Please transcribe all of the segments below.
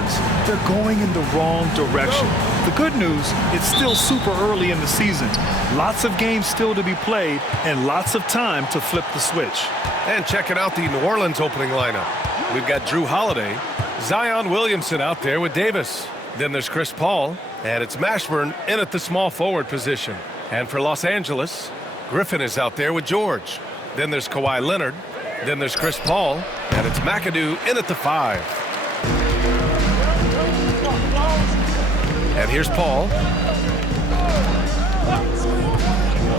folks. They're going in the wrong direction. The good news, it's still super early in the season. Lots of games still to be played and lots of time to flip the switch. And checking out the New Orleans opening lineup. We've got Drew Holiday, Zion Williamson out there with Davis. Then there's Chris Paul, and it's Mashburn in at the small forward position. And for Los Angeles, Griffin is out there with George. Then there's Kawhi Leonard. Then there's Chris Paul, and it's McAdoo in at the 5. And here's Paul.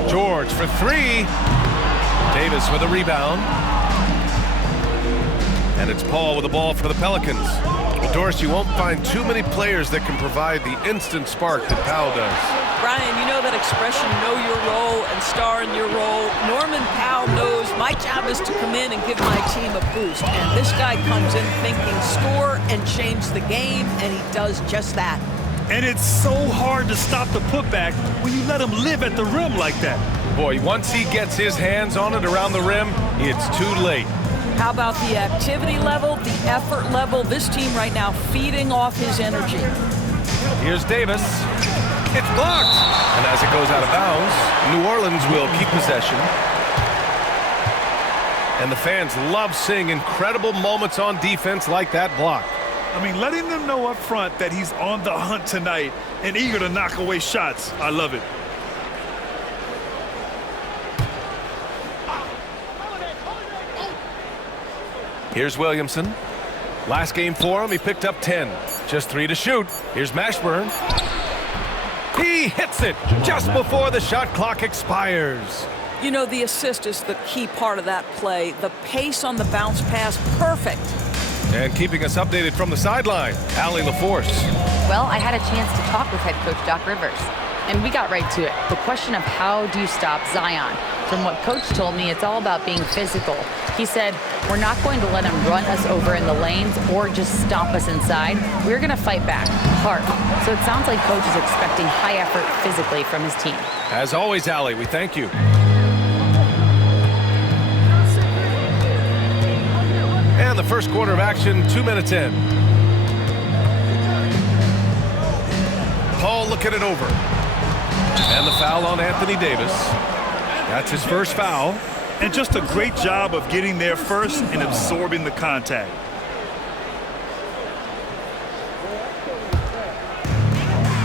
George for 3. Davis with a rebound. And it's Paul with the ball for the Pelicans. Well, Doris, you won't find too many players that can provide the instant spark that Powell does. Brian, you know that expression, know your role and star in your role. Norman Powell knows my job is to come in and give my team a boost. And this guy comes in thinking score and change the game, and he does just that. And it's so hard to stop the putback when you let him live at the rim like that. Boy, once he gets his hands on it around the rim, it's too late. How about the activity level, the effort level? This team right now feeding off his energy. Here's Davis. It's blocked. And as it goes out of bounds, New Orleans will keep possession. And the fans love seeing incredible moments on defense like that block. I mean, letting them know up front that he's on the hunt tonight and eager to knock away shots. I love it. Here's Williamson. Last game for him, he picked up 10. Just 3 to shoot. Here's Mashburn. He hits it just before the shot clock expires. You know, the assist is the key part of that play. The pace on the bounce pass, perfect. And keeping us updated from the sideline, Allie LaForce. Well, I had a chance to talk with head coach Doc Rivers, and we got right to it. The question of how do you stop Zion? From what coach told me, it's all about being physical. He said, we're not going to let him run us over in the lanes or just stomp us inside. We're going to fight back hard. So it sounds like coach is expecting high effort physically from his team. As always, Allie, we thank you. And the first quarter of action, 2 minutes in. Paul looking it over. And the foul on Anthony Davis. That's his first foul. And just a great job of getting there first and absorbing the contact.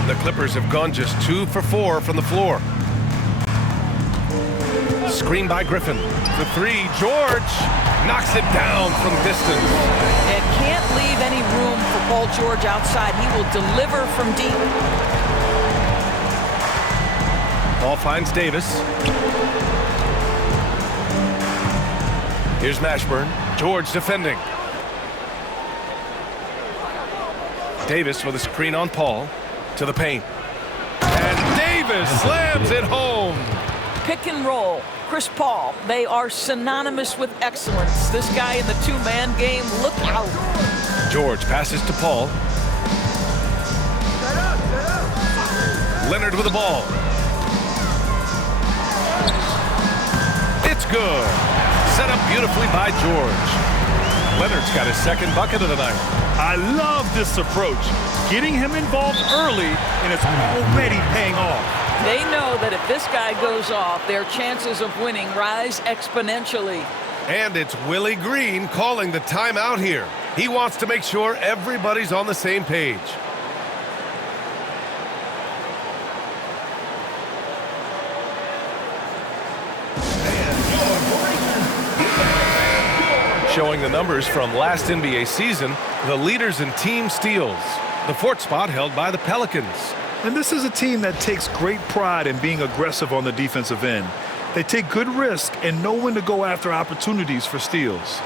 The Clippers have gone just 2 for 4 from the floor. Screen by Griffin. The 3, George knocks it down from distance. And can't leave any room for Paul George outside. He will deliver from deep. Ball finds Davis. Here's Mashburn. George defending. Davis with a screen on Paul. To the paint. And Davis slams it home. Pick and roll. Chris Paul. They are synonymous with excellence. This guy in the two-man game, look out. George passes to Paul. Leonard with the ball. It's good. Set up beautifully by George. Leonard's got his second bucket of the night. I love this approach. Getting him involved early, and it's already paying off. They know that if this guy goes off, their chances of winning rise exponentially. And it's Willie Green calling the timeout here. He wants to make sure everybody's on the same page. Showing the numbers from last NBA season, the leaders in team steals. The 4th spot held by the Pelicans. And this is a team that takes great pride in being aggressive on the defensive end. They take good risk and know when to go after opportunities for steals.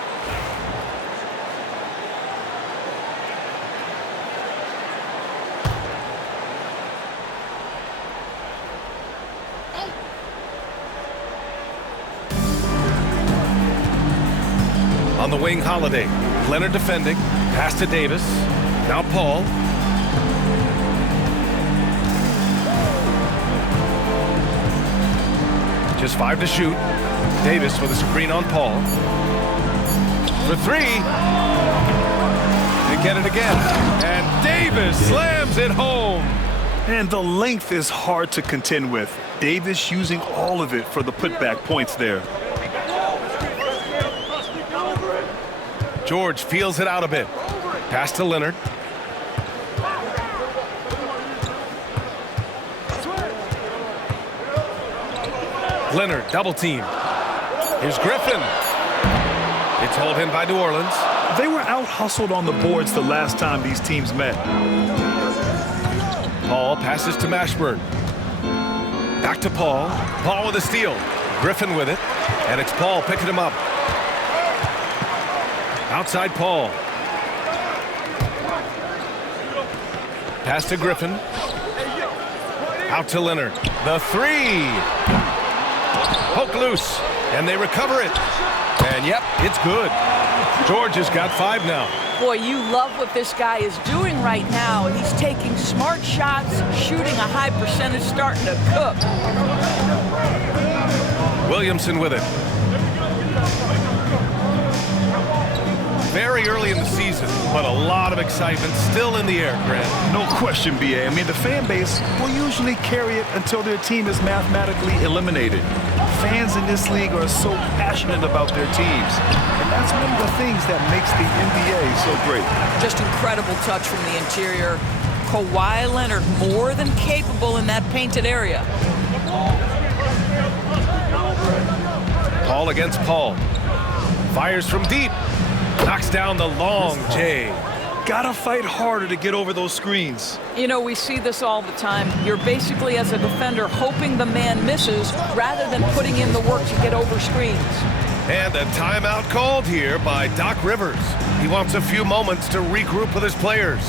On the wing, Holiday. Leonard defending. Pass to Davis. Now Paul. Just 5 to shoot. Davis with a screen on Paul. For 3. They get it again. And Davis slams it home. And the length is hard to contend with. Davis using all of it for the putback points there. George feels it out a bit. Pass to Leonard. Leonard, double team. Here's Griffin. It's hauled in by New Orleans. They were out-hustled on the boards the last time these teams met. Paul passes to Mashburn. Back to Paul. Paul with a steal. Griffin with it. And it's Paul picking him up. Outside Paul. Pass to Griffin. Out to Leonard. The three. Poke loose. And they recover it. And yep, it's good. George has got 5 now. Boy, you love what this guy is doing right now. He's taking smart shots, shooting a high percentage, starting to cook. Williamson with it. Very early in the season, but a lot of excitement still in the air, Grant. No question, B.A. I mean, the fan base will usually carry it until their team is mathematically eliminated. Fans in this league are so passionate about their teams. And that's one of the things that makes the NBA so great. Just incredible touch from the interior. Kawhi Leonard more than capable in that painted area. Paul against Paul. Fires from deep. Knocks down the long J. Gotta fight harder to get over those screens. You know, we see this all the time. You're basically, as a defender, hoping the man misses rather than putting in the work to get over screens. And a timeout called here by Doc Rivers. He wants a few moments to regroup with his players.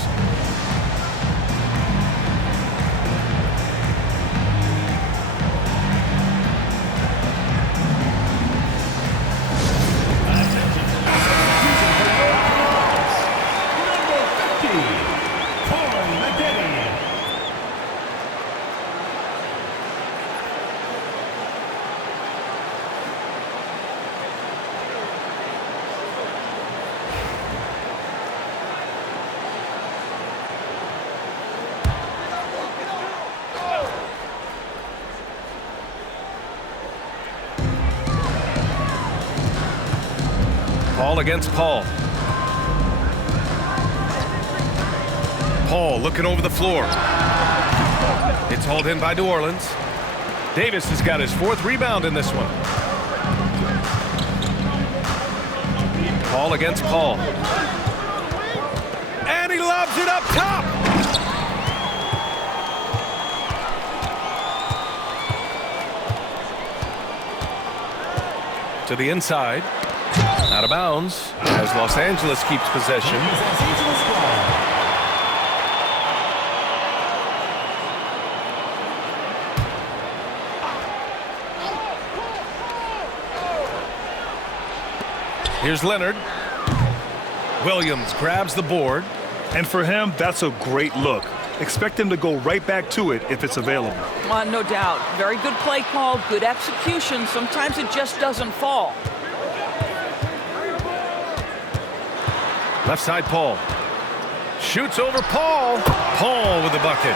Paul against Paul. Paul looking over the floor. It's hauled in by New Orleans. Davis has got his 4th rebound in this one. Paul against Paul. And he lobs it up top. To the inside. Out of bounds as Los Angeles keeps possession. Here's Leonard. Williams grabs the board. And for him, that's a great look. Expect him to go right back to it if it's available. No doubt. Very good play call, good execution. Sometimes it just doesn't fall. Left side, Paul. Shoots over Paul. Paul with the bucket.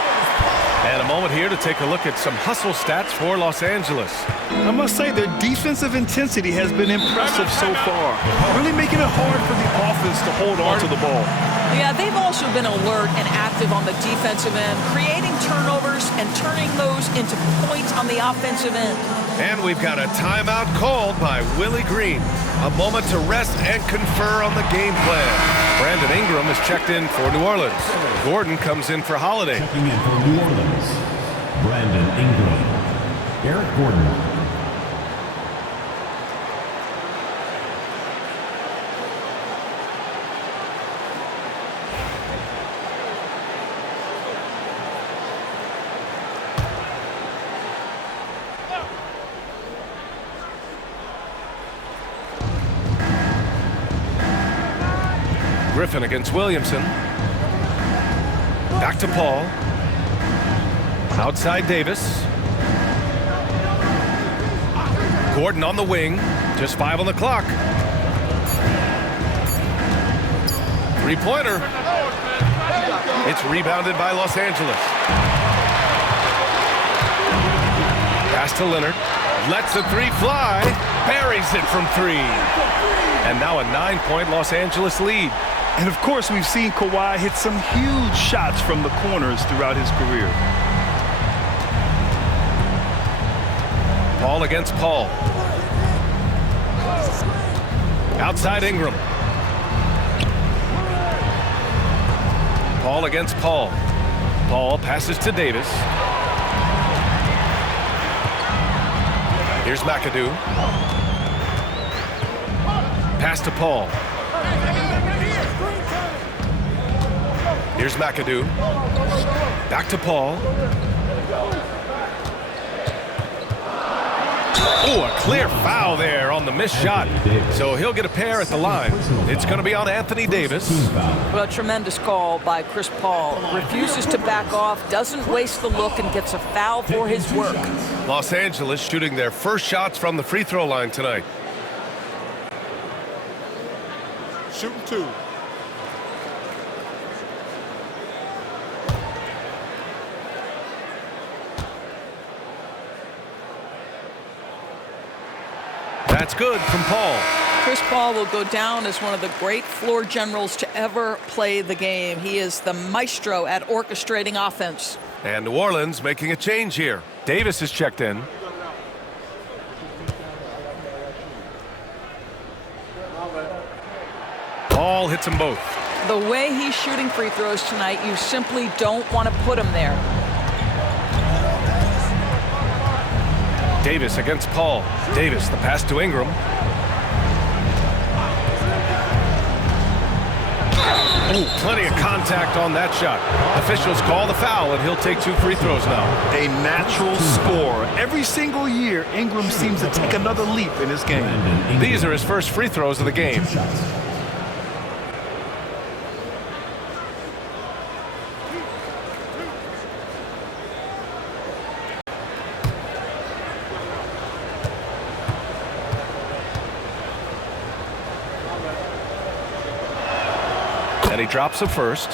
And a moment here to take a look at some hustle stats for Los Angeles. I must say their defensive intensity has been impressive so far. Really making it hard for the offense to hold on to the ball. Yeah, they've also been alert and active on the defensive end, creating turnovers and turning those into points on the offensive end. And we've got a timeout called by Willie Green. A moment to rest and confer on the game plan. Brandon Ingram is checked in for New Orleans. Gordon comes in for Holiday. Checking in for New Orleans, Brandon Ingram. Eric Gordon. Griffin against Williamson. Back to Paul. Outside Davis. Gordon on the wing. Just 5 on the clock. Three-pointer. It's rebounded by Los Angeles. Pass to Leonard. Lets the three fly. Buries it from three. And now a 9-point Los Angeles lead. And of course, we've seen Kawhi hit some huge shots from the corners throughout his career. Paul against Paul. Outside Ingram. Paul against Paul. Paul passes to Davis. Here's McAdoo. Pass to Paul. Here's McAdoo. Back to Paul. Oh, a clear foul there on the missed shot. So he'll get a pair at the line. It's going to be on Anthony Davis. Well, a tremendous call by Chris Paul. Refuses to back off, doesn't waste the look, and gets a foul for his work. Los Angeles shooting their first shots from the free throw line tonight. Shooting two. That's good from Paul. Chris Paul will go down as one of the great floor generals to ever play the game. He is the maestro at orchestrating offense. And New Orleans making a change here. Davis is checked in. Paul hits them both. The way he's shooting free throws tonight, you simply don't want to put him there. Davis against Paul. Davis, the pass to Ingram. Ooh, plenty of contact on that shot. Officials call the foul, and he'll take 2 free throws now. A natural scorer. Every single year, Ingram seems to take another leap in his game. These are his first free throws of the game. And he drops a first.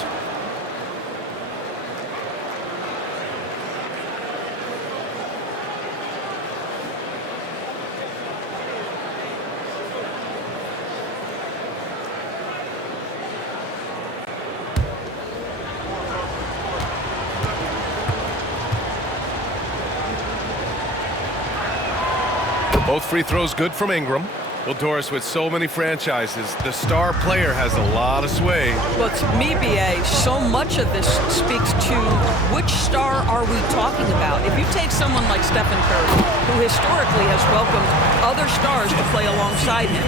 Both free throws good from Ingram. Well, Doris, with so many franchises, the star player has a lot of sway. Well, to me, B.A., so much of this speaks to which star are we talking about. If you take someone like Stephen Curry, who historically has welcomed other stars to play alongside him,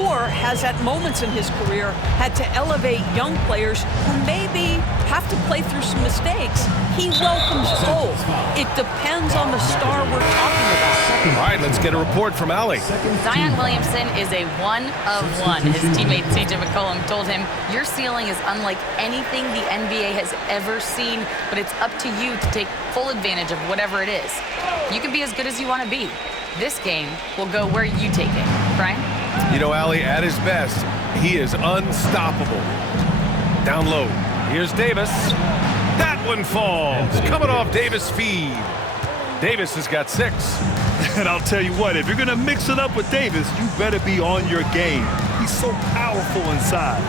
or has at moments in his career had to elevate young players who maybe have to play through some mistakes, he welcomes both. It depends on the star we're talking about. All right, let's get a report from Allie. Zion Williamson is a one of one. His teammate CJ McCollum told him, your ceiling is unlike anything the NBA has ever seen, but it's up to you to take full advantage of whatever it is. You can be as good as you want to be. This game will go where you take it. Brian? You know, Allie, at his best, he is unstoppable. Down low. Here's Davis. That one falls. Coming off Davis' feed. Davis has got 6. And I'll tell you what, if you're going to mix it up with Davis, you better be on your game. He's so powerful inside.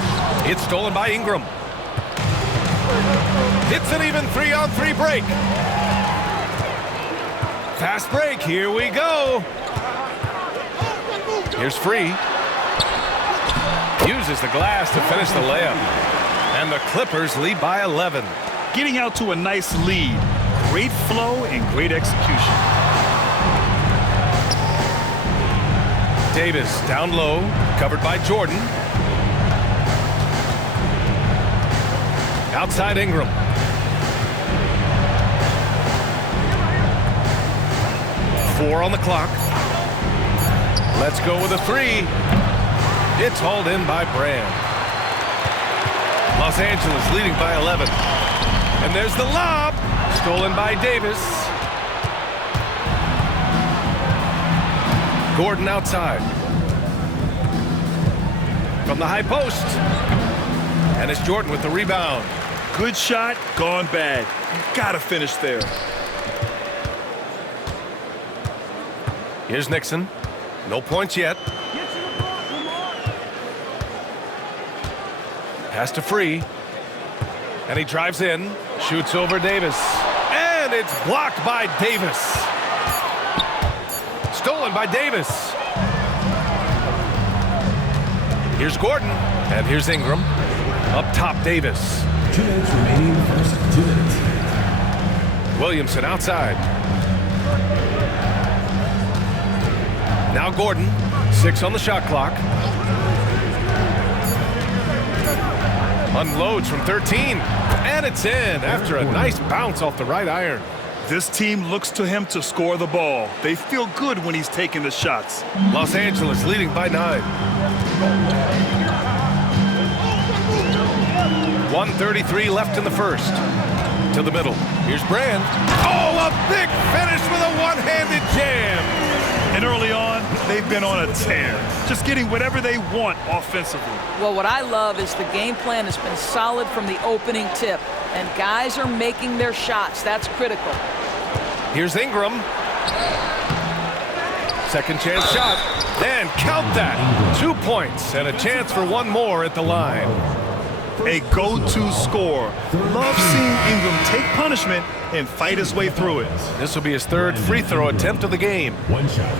It's stolen by Ingram. It's an even 3-on-3 break. Fast break. Here we go. Here's Free. Uses the glass to finish the layup. And the Clippers lead by 11. Getting out to a nice lead. Great flow and great execution. Davis down low, covered by Jordan. Outside Ingram. Four on the clock. Let's go with a 3. It's hauled in by Brand. Los Angeles leading by 11. And there's the lob. Stolen by Davis. Gordon outside. From the high post. And it's Jordan with the rebound. Good shot, gone bad. You gotta finish there. Here's Nixon. No points yet. Pass to Free. And he drives in. Shoots over Davis. And it's blocked by Davis. Stolen by Davis. Here's Gordon. And here's Ingram. Up top, Davis. 2 minutes remaining in the first. 2 minutes. Williamson outside. Now Gordon. 6 on the shot clock. Unloads from 13. And it's in after a nice bounce off the right iron. This team looks to him to score the ball. They feel good when he's taking the shots. Los Angeles leading by 9. 1:33 left in the first. To the middle. Here's Brand. Oh, a big finish with a one-handed jam. And early on, they've been on a tear, just getting whatever they want offensively. Well, what I love is the game plan has been solid from the opening tip, and guys are making their shots. That's critical. Here's Ingram. Second chance shot. And count that. 2 points and a chance for one more at the line. A go-to scorer. Love seeing Ingram take punishment and fight his way through it. This will be his third free throw attempt of the game. 1 shot.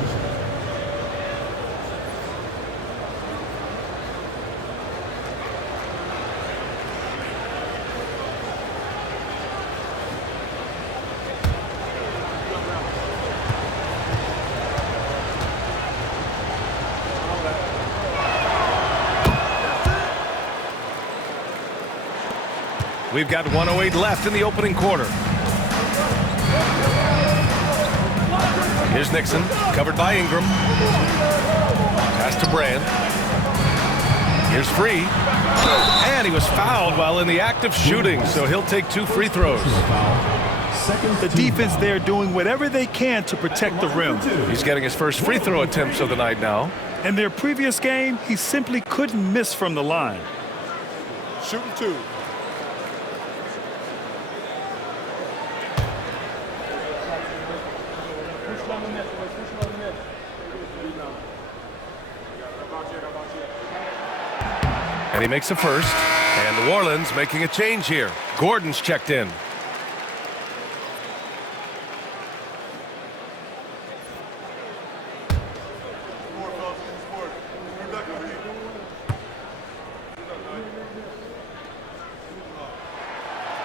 We've got 1:08 left in the opening quarter. Here's Nixon, covered by Ingram. Pass to Brand. Here's Free. And he was fouled while in the act of shooting, so he'll take 2 free throws. The defense there doing whatever they can to protect the rim. He's getting his first free throw attempts of the night now. In their previous game, he simply couldn't miss from the line. Shooting 2. And he makes a first. And New Orleans making a change here. Gordon's checked in.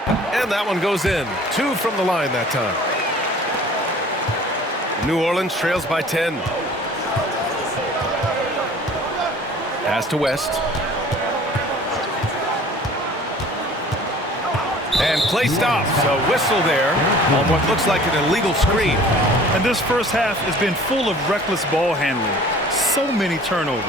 And that one goes in. 2 from the line that time. New Orleans trails by 10. Pass to West. And play stops. A whistle there on what looks like an illegal screen. And this first half has been full of reckless ball handling. So many turnovers.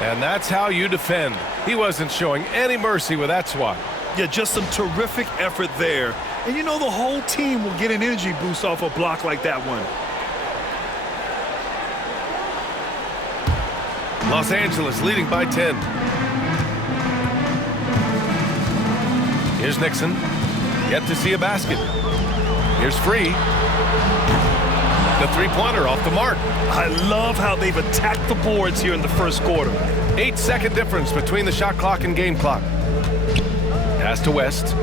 And that's how you defend. He wasn't showing any mercy with that swat. Yeah, just some terrific effort there. And you know the whole team will get an energy boost off a block like that one. Los Angeles leading by 10. Here's Nixon. Yet to see a basket. Here's Free. The three-pointer off the mark. I love how they've attacked the boards here in the first quarter. 8-second difference between the shot clock and game clock. Pass to West.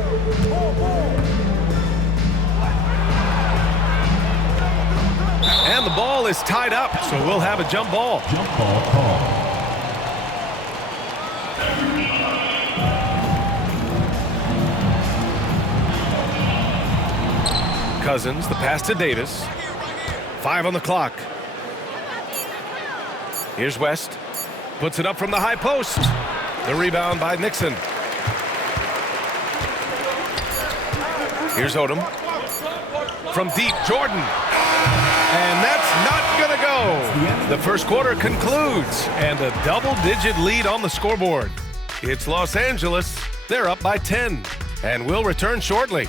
And the ball is tied up, so we'll have a jump ball. Jump ball call. Cousins, the pass to Davis. 5 on the clock. Here's West. Puts it up from the high post. The rebound by Nixon. Here's Odom. From deep, Jordan. And that's not going to go. The first quarter concludes, and a double-digit lead on the scoreboard. It's Los Angeles. They're up by 10, and we'll return shortly.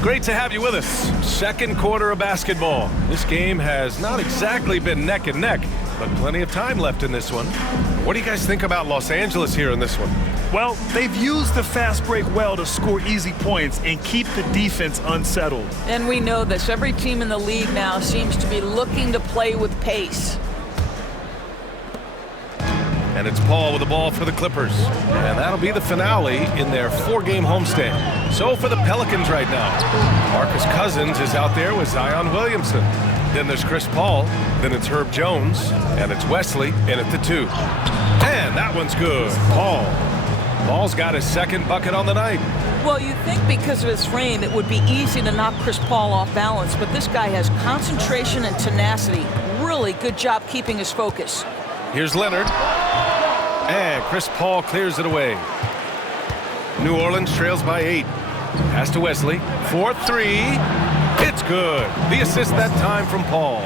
Great Great to have you with us. Second quarter of basketball. This game has not exactly been neck and neck, but plenty of time left in this one. What do you guys think about Los Angeles here in this one? Well, they've used the fast break well to score easy points and keep the defense unsettled. And we know this. Every team in the league now seems to be looking to play with pace. And it's Paul with the ball for the Clippers. And that'll be the finale in their 4-game homestand. So for the Pelicans right now, Marcus Cousins is out there with Zion Williamson. Then there's Chris Paul. Then it's Herb Jones. And it's Wesley in at the 2. And that one's good. Paul's got his second bucket on the night. Well, you'd think because of his frame, it would be easy to knock Chris Paul off balance, but this guy has concentration and tenacity. Really good job keeping his focus. Here's Leonard. And Chris Paul clears it away. New Orleans trails by 8. Pass to Wesley. 4-3. It's good. The assist that time from Paul.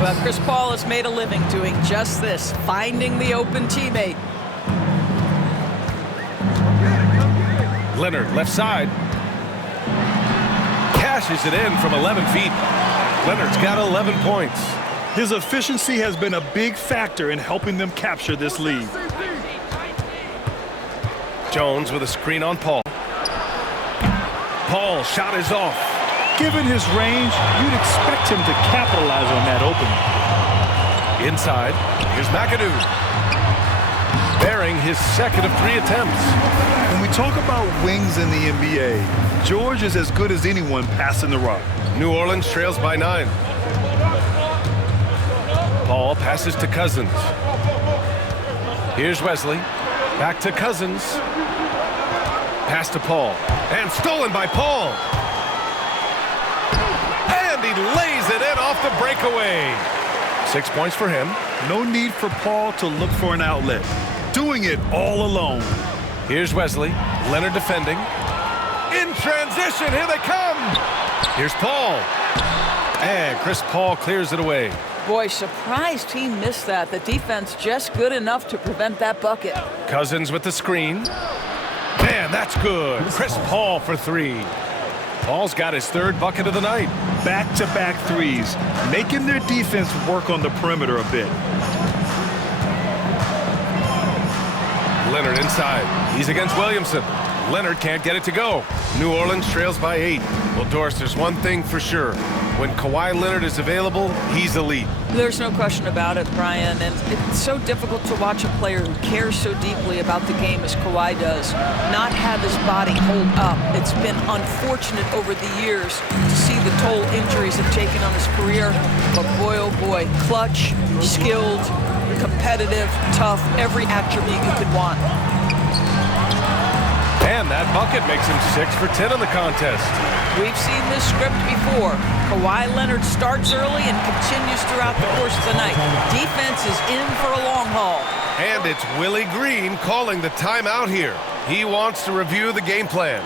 Well, Chris Paul has made a living doing just this, finding the open teammate. Leonard, left side. Cashes it in from 11 feet. Leonard's got 11 points. His efficiency has been a big factor in helping them capture this lead. Jones with a screen on Paul. Paul's shot is off. Given his range, you'd expect him to capitalize on that opening. Inside, here's McAdoo. Bearing his second of 3 attempts. When we talk about wings in the NBA, George is as good as anyone passing the rock. New Orleans trails by 9. Paul passes to Cousins. Here's Wesley. Back to Cousins. Pass to Paul. And stolen by Paul. And he lays it in off the breakaway. 6 points for him. No need for Paul to look for an outlet. Doing it all alone. Here's Wesley. Leonard defending. In transition, here they come. Here's Paul. And Chris Paul clears it away. Boy, surprised he missed that. The defense just good enough to prevent that bucket. Cousins with the screen. Man, that's good. Chris Paul for 3. Paul's got his 3rd bucket of the night. Back-to-back threes, making their defense work on the perimeter a bit. Leonard inside. He's against Williamson. Leonard can't get it to go. New Orleans trails by 8. Well, Doris, there's one thing for sure. When Kawhi Leonard is available, he's elite. There's no question about it, Brian. And it's so difficult to watch a player who cares so deeply about the game as Kawhi does not have his body hold up. It's been unfortunate over the years to see the toll injuries have taken on his career. But boy, oh boy, clutch, skilled, competitive, tough, every attribute you could want. And that bucket makes him 6 for 10 in the contest. We've seen this script before. Kawhi Leonard starts early and continues throughout the course of the night. Defense is in for a long haul. And it's Willie Green calling the timeout here. He wants to review the game plan.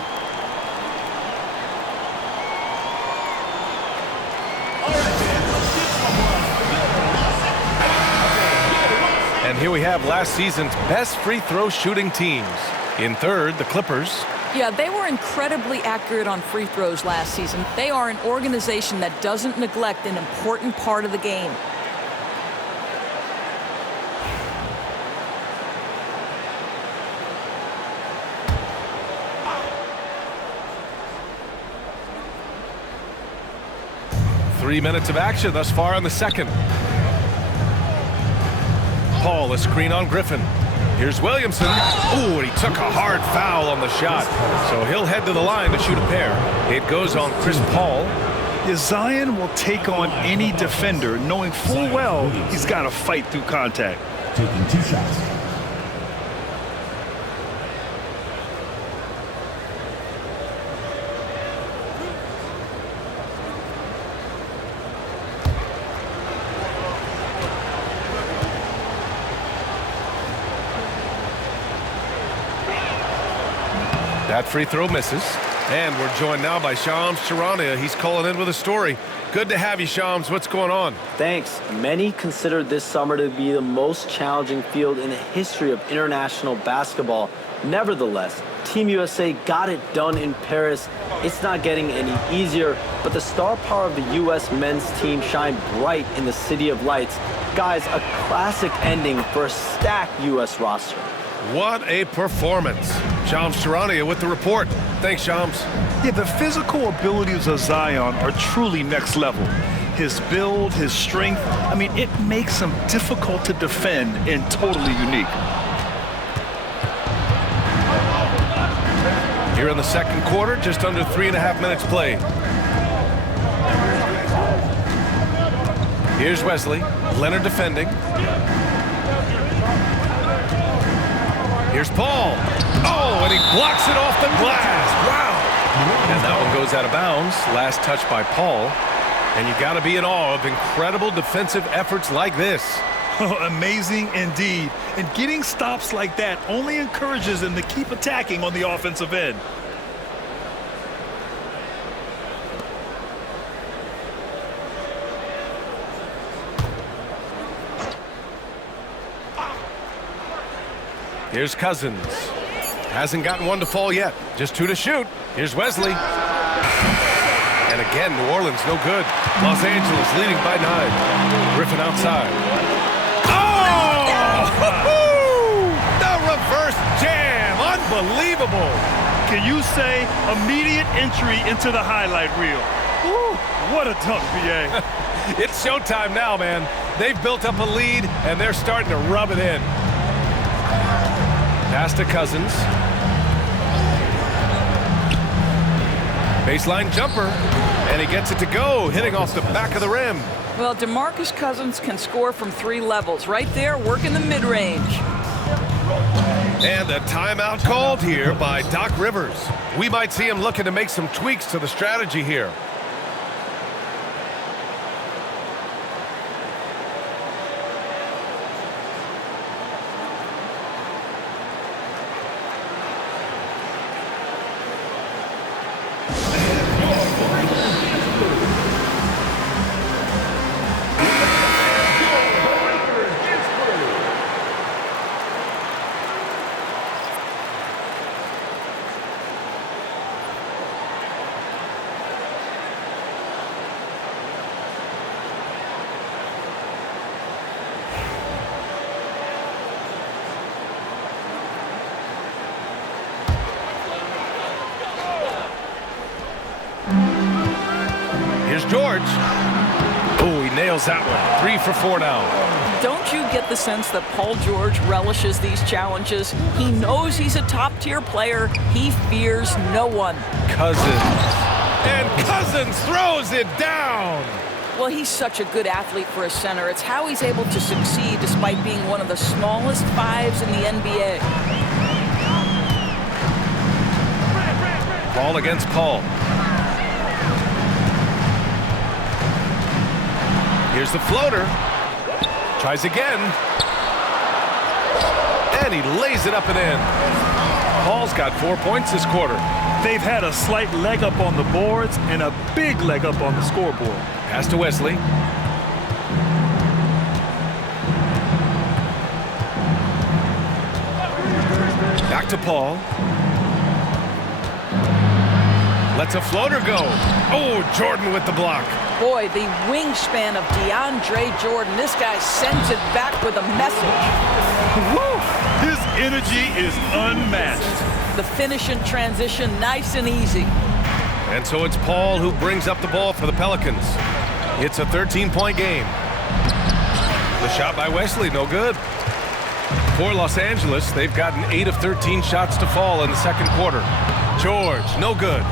And here we have last season's best free throw shooting teams. In third, the Clippers. Yeah, they were incredibly accurate on free throws last season. They are an organization that doesn't neglect an important part of the game. Three minutes of action thus far in the second. Paul, a screen on Griffin. Here's Williamson. Ooh, and he took a hard foul on the shot. So he'll head to the line to shoot a pair. It goes on Chris Paul. Zion will take on any defender, knowing full well he's got to fight through contact. Taking 2 shots. That free throw misses. And we're joined now by Shams Charania. He's calling in with a story. Good to have you, Shams. What's going on? Thanks. Many consider this summer to be the most challenging field in the history of international basketball. Nevertheless, Team USA got it done in Paris. It's not getting any easier, but the star power of the U.S. men's team shined bright in the City of Lights. Guys, a classic ending for a stacked U.S. roster. What a performance. Shams Charania with the report. Thanks, Shams. Yeah, the physical abilities of Zion are truly next level. His build, his strength, I mean, it makes him difficult to defend and totally unique. Here in the second quarter, just under 3.5 minutes played. Here's Wesley. Leonard defending. Here's Paul. Oh, and he blocks it off the glass. Wow. And that one goes out of bounds. Last touch by Paul. And you got to be in awe of incredible defensive efforts like this. Amazing indeed. And getting stops like that only encourages them to keep attacking on the offensive end. Here's Cousins. Hasn't gotten one to fall yet. Just 2 to shoot. Here's Wesley. And again, New Orleans no good. Los Angeles leading by 9. Griffin outside. Oh! The reverse jam. Unbelievable. Can you say immediate entry into the highlight reel? Woo, what a dunk, BA. It's showtime now, man. They've built up a lead, and they're starting to rub it in. Pass to Cousins. Baseline jumper, and he gets it to go, hitting off the back of the rim. Well, DeMarcus Cousins can score from 3 levels. Right there, working the mid-range. And a timeout called here by Doc Rivers. We might see him looking to make some tweaks to the strategy here. Here's George. Oh, he nails that one. 3 for 4 now. Don't you get the sense that Paul George relishes these challenges? He knows he's a top-tier player. He fears no one. Cousins. And Cousins throws it down. Well, he's such a good athlete for a center. It's how he's able to succeed despite being one of the smallest 5s in the NBA. Ball against Paul. Here's the floater. Tries again. And he lays it up and in. Paul's got 4 points this quarter. They've had a slight leg up on the boards and a big leg up on the scoreboard. Pass to Wesley. Back to Paul. Lets a floater go. Oh, Jordan with the block. Boy, the wingspan of DeAndre Jordan. This guy sends it back with a message. Woo! His energy is unmatched. The finish in transition, nice and easy. And so it's Paul who brings up the ball for the Pelicans. It's a 13-point game. The shot by Wesley, no good. For Los Angeles, they've gotten 8 of 13 shots to fall in the second quarter. George, no good.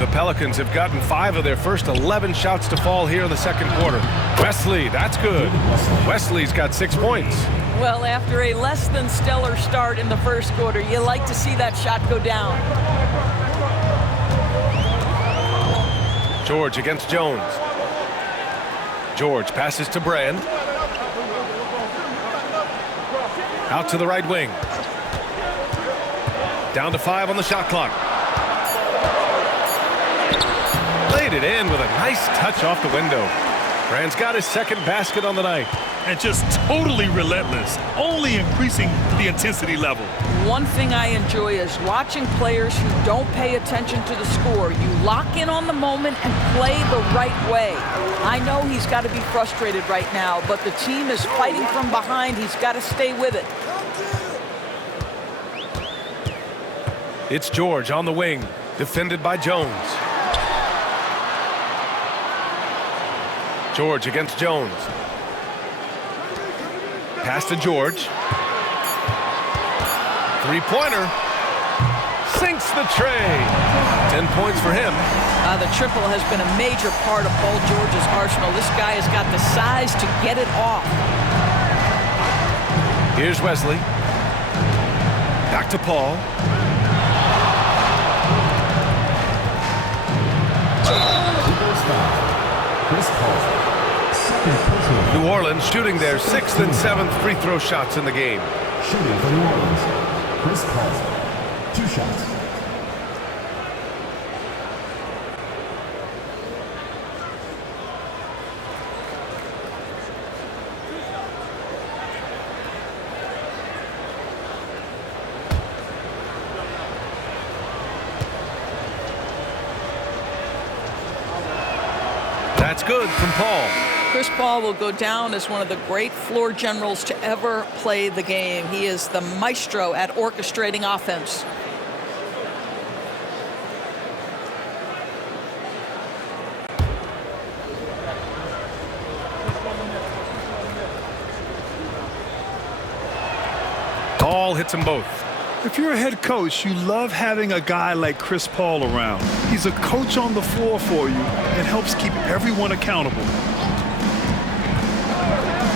The Pelicans have gotten 5 of their first 11 shots to fall here in the second quarter. Wesley, that's good. Wesley's got 6 points. Well, after a less than stellar start in the first quarter, you like to see that shot go down. George against Jones. George passes to Brand. Out to the right wing. Down to 5 on the shot clock. Laid it in with a nice touch off the window. Brand's got his second basket on the night. And just totally relentless, only increasing the intensity level. One thing I enjoy is watching players who don't pay attention to the score. You lock in on the moment and play the right way. I know he's got to be frustrated right now, but the team is fighting from behind. He's got to stay with it. It's George on the wing, defended by Jones. George against Jones. Pass to George. Three-pointer. Sinks the tray. 10 points for him. The triple has been a major part of Paul George's arsenal. This guy has got the size to get it off. Here's Wesley. Back to Paul. Chris Paul. Second personal. New Orleans shooting their 6th and 7th free throw shots in the game. Shooting for New Orleans. Chris Paul. 2 shots. That's good from Paul. Chris Paul will go down as one of the great floor generals to ever play the game. He is the maestro at orchestrating offense. Paul hits them both. If you're a head coach, you love having a guy like Chris Paul around. He's a coach on the floor for you and helps keep everyone accountable.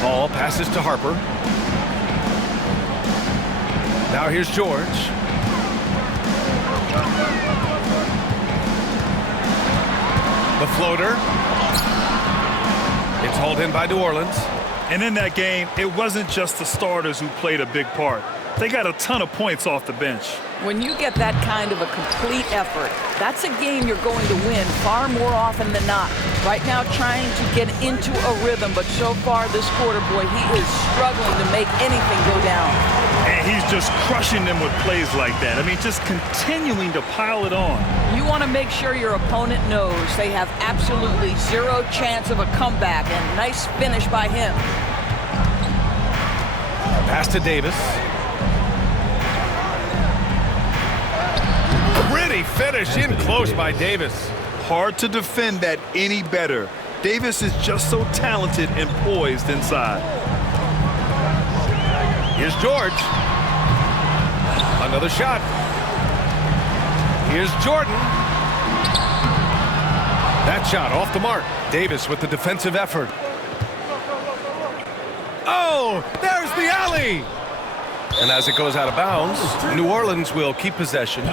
Paul passes to Harper. Now here's George. The floater. It's hauled in by New Orleans. And in that game, it wasn't just the starters who played a big part. They got a ton of points off the bench. When you get that kind of a complete effort, that's a game you're going to win far more often than not. Right now, trying to get into a rhythm, but so far this quarter, boy, he is struggling to make anything go down. And he's just crushing them with plays like that. I mean, just continuing to pile it on. You want to make sure your opponent knows they have absolutely zero chance of a comeback, and nice finish by him. Pass to Davis. Pretty finish in close by Davis. Hard to defend that any better. Davis is just so talented and poised inside. Here's George. Another shot. Here's Jordan. That shot off the mark. Davis with the defensive effort. Oh, there's the alley. And as it goes out of bounds, New Orleans will keep possession.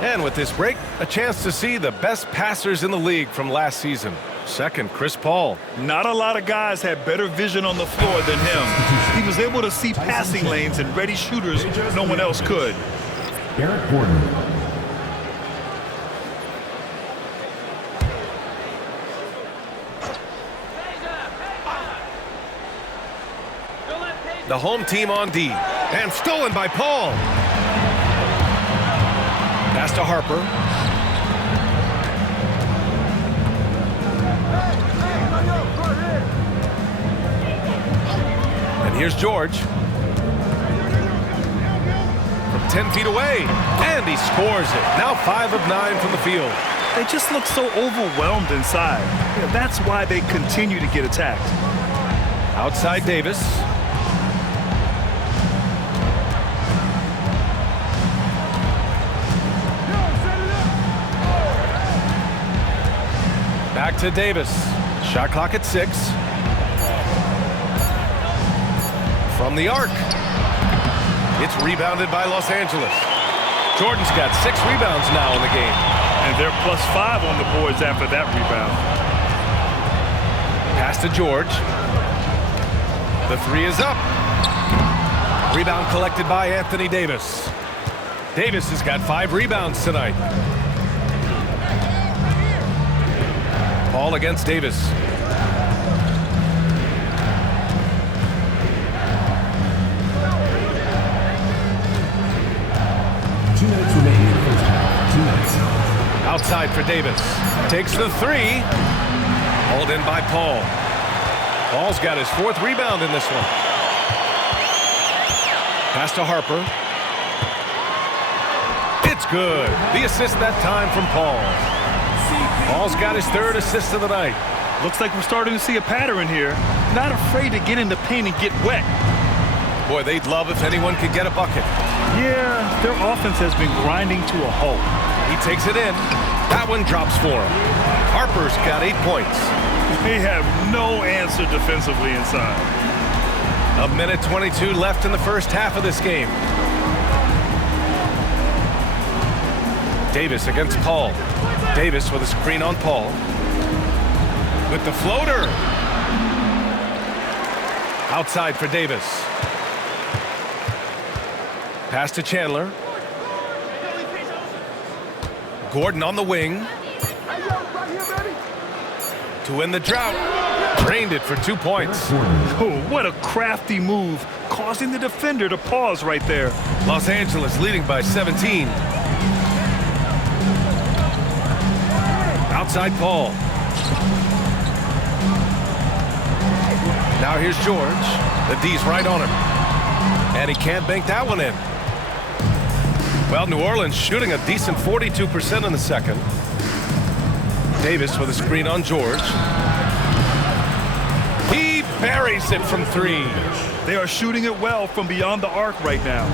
And with this break, a chance to see the best passers in the league from last season. Second, Chris Paul. Not a lot of guys had better vision on the floor than him. He was able to see passing lanes and ready shooters no one else could. Eric Gordon. The home team on D. And stolen by Paul. Pass to Harper. And here's George. From 10 feet away. And he scores it. Now 5 of 9 from the field. They just look so overwhelmed inside. Yeah, that's why they continue to get attacked. Outside Davis. Back to Davis. Shot clock at 6. From the arc. It's rebounded by Los Angeles. Jordan's got 6 rebounds now in the game. And they're +5 on the boards after that rebound. Pass to George. The 3 is up. Rebound collected by Anthony Davis. Davis has got 5 rebounds tonight. Paul against Davis. 2 minutes remaining in the first half. 2 minutes. Outside for Davis. Takes the 3. Hauled in by Paul. Paul's got his 4th rebound in this one. Pass to Harper. It's good. The assist that time from Paul. Paul's got his 3rd assist of the night. Looks like we're starting to see a pattern here. Not afraid to get in the paint and get wet. Boy, they'd love if anyone could get a bucket. Yeah, their offense has been grinding to a halt. He takes it in. That one drops for him. Harper's got 8 points. They have no answer defensively inside. 1:22 left in the first half of this game. Davis against Paul. Davis with a screen on Paul. With the floater. Outside for Davis. Pass to Chandler. Gordon on the wing. To win the drought. Drained it for 2 points. Oh, what a crafty move, causing the defender to pause right there. Los Angeles leading by 17. Outside Paul. Now here's George. The D's right on him. And he can't bank that one in. Well, New Orleans shooting a decent 42% in the second. Davis with a screen on George. He buries it from 3. They are shooting it well from beyond the arc right now.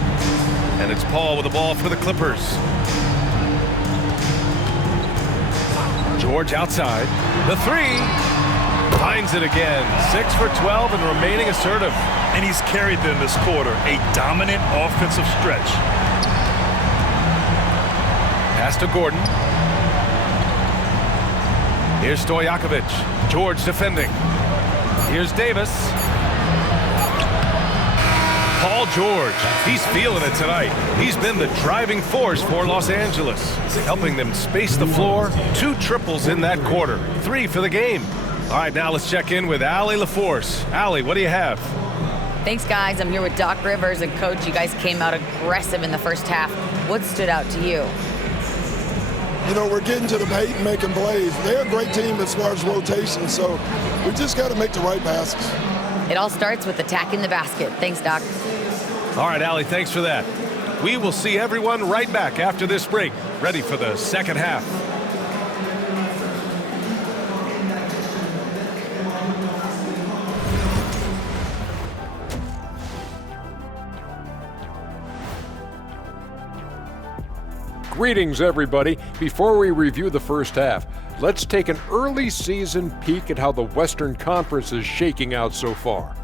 And it's Paul with the ball for the Clippers. George outside. The 3. Finds it again. 6 for 12 and remaining assertive. And he's carried them this quarter. A dominant offensive stretch. Pass to Gordon. Here's Stojakovic. George defending. Here's Davis. Paul George. He's feeling it tonight. He's been the driving force for Los Angeles, helping them space the floor. 2 triples in that quarter. 3 for the game. All right, now let's check in with Allie LaForce. Allie, what do you have? Thanks, guys. I'm here with Doc Rivers and Coach. You guys came out aggressive in the first half. What stood out to you? You know, we're getting to the paint and making plays. They're a great team as far as rotation, so we just got to make the right passes. It all starts with attacking the basket. Thanks, Doc. All right, Allie, thanks for that. We will see everyone right back after this break, ready for the second half. Greetings, everybody. Before we review the first half, let's take an early season peek at how the Western Conference is shaking out so far.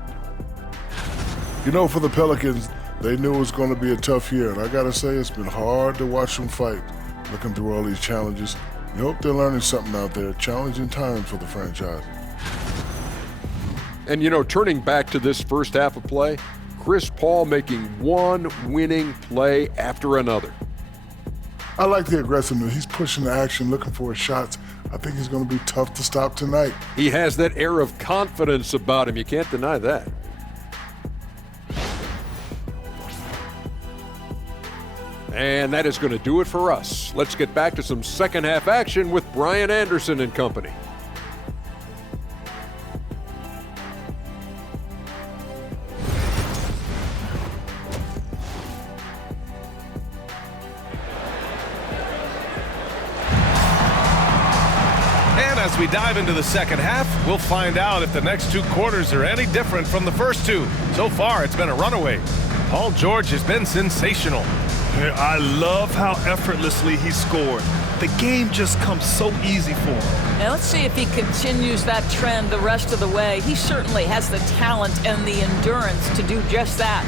You know, for the Pelicans, they knew it was going to be a tough year, and I got to say, it's been hard to watch them fight, looking through all these challenges. You hope they're learning something out there. Challenging times for the franchise. And, you know, turning back to this first half of play, Chris Paul making one winning play after another. I like the aggressiveness. He's pushing the action, looking for his shots. I think he's going to be tough to stop tonight. He has that air of confidence about him. You can't deny that. And that is going to do it for us. Let's get back to some second half action with Brian Anderson and company. As we dive into the second half, we'll find out if the next 2 quarters are any different from the first 2. So far, it's been a runaway. Paul George has been sensational. I love how effortlessly he scored. The game just comes so easy for him. Now let's see if he continues that trend the rest of the way. He certainly has the talent and the endurance to do just that.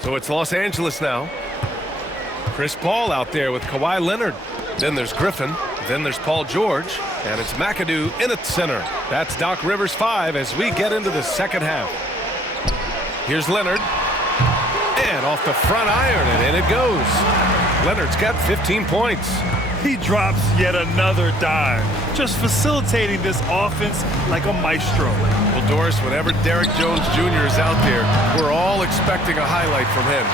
So it's Los Angeles now. Chris Paul out there with Kawhi Leonard. Then there's Griffin. Then there's Paul George, and it's McAdoo in at center. That's Doc Rivers 5 as we get into the second half. Here's Leonard, and off the front iron, and in it goes. Leonard's got 15 points. He drops yet another dime, just facilitating this offense like a maestro. Well, Doris, whenever Derrick Jones Jr. is out there, we're all expecting a highlight from him.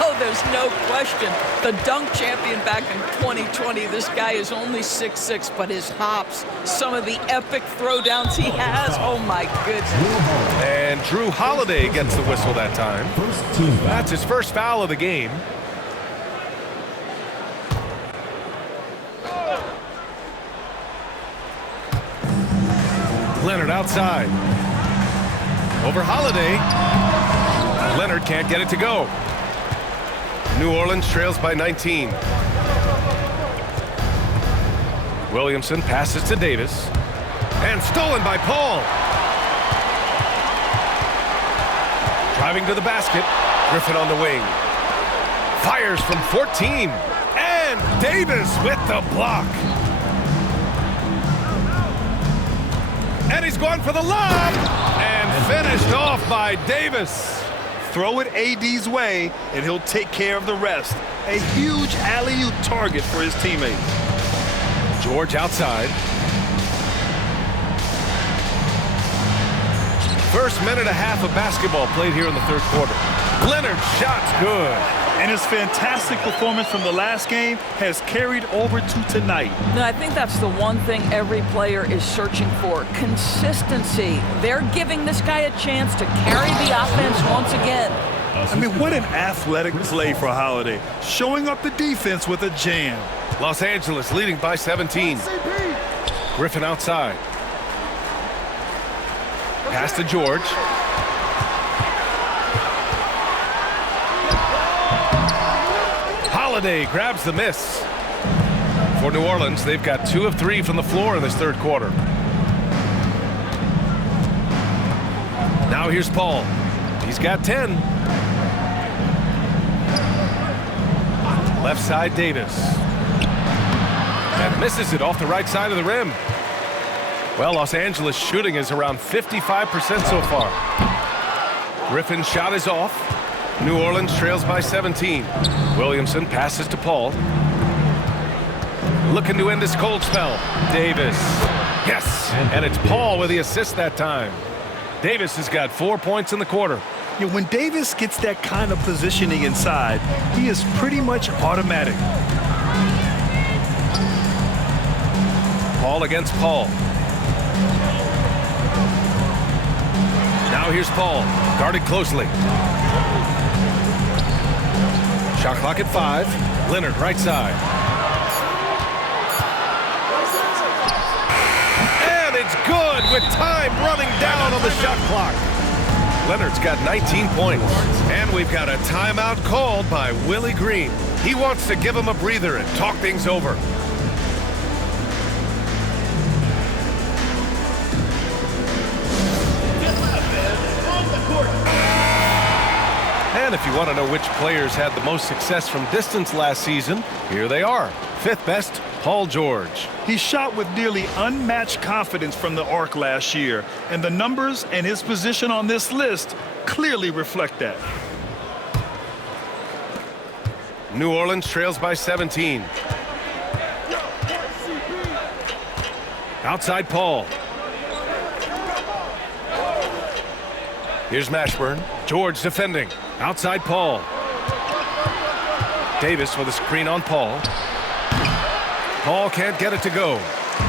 Oh, there's no question. The dunk champion back in 2020, this guy is only 6'6", but his hops, some of the epic throwdowns he has, oh my goodness. And Drew Holiday gets the whistle that time. That's his first foul of the game. Leonard outside. Over Holiday. Leonard can't get it to go. New Orleans trails by 19. Williamson passes to Davis. And stolen by Paul. Driving to the basket. Griffin on the wing. Fires from 14. And Davis with the block. And he's going for the lob. And finished off by Davis. Throw it AD's way, and he'll take care of the rest. A huge alley-oop target for his teammates. George outside. First minute and a half of basketball played here in the third quarter. Leonard's shot's good. And his fantastic performance from the last game has carried over to tonight. No, I think that's the one thing every player is searching for, consistency. They're giving this guy a chance to carry the offense once again. I mean, what an athletic play for Holiday, showing up the defense with a jam. Los Angeles leading by 17. Griffin outside. Pass to George. Holiday grabs the miss. For New Orleans, they've got 2 of 3 from the floor in this third quarter. Now here's Paul. He's got 10. Left side, Davis. And misses it off the right side of the rim. Well, Los Angeles shooting is around 55% so far. Griffin's shot is off. New Orleans trails by 17. Williamson passes to Paul. Looking to end this cold spell. Davis. Yes! And it's Paul with the assist that time. Davis has got 4 points in the quarter. Yeah, when Davis gets that kind of positioning inside, he is pretty much automatic. Paul against Paul. Now here's Paul, guarded closely. Shot clock at 5. Leonard right side. And it's good with time running down on the shot clock. Leonard's got 19 points. And we've got a timeout called by Willie Green. He wants to give him a breather and talk things over. And if you want to know which players had the most success from distance last season, here they are. 5th best, Paul George. He shot with nearly unmatched confidence from the arc last year, and the numbers and his position on this list clearly reflect that. New Orleans trails by 17. Outside Paul. Here's Mashburn. George defending. Outside Paul. Davis with a screen on Paul. Paul can't get it to go.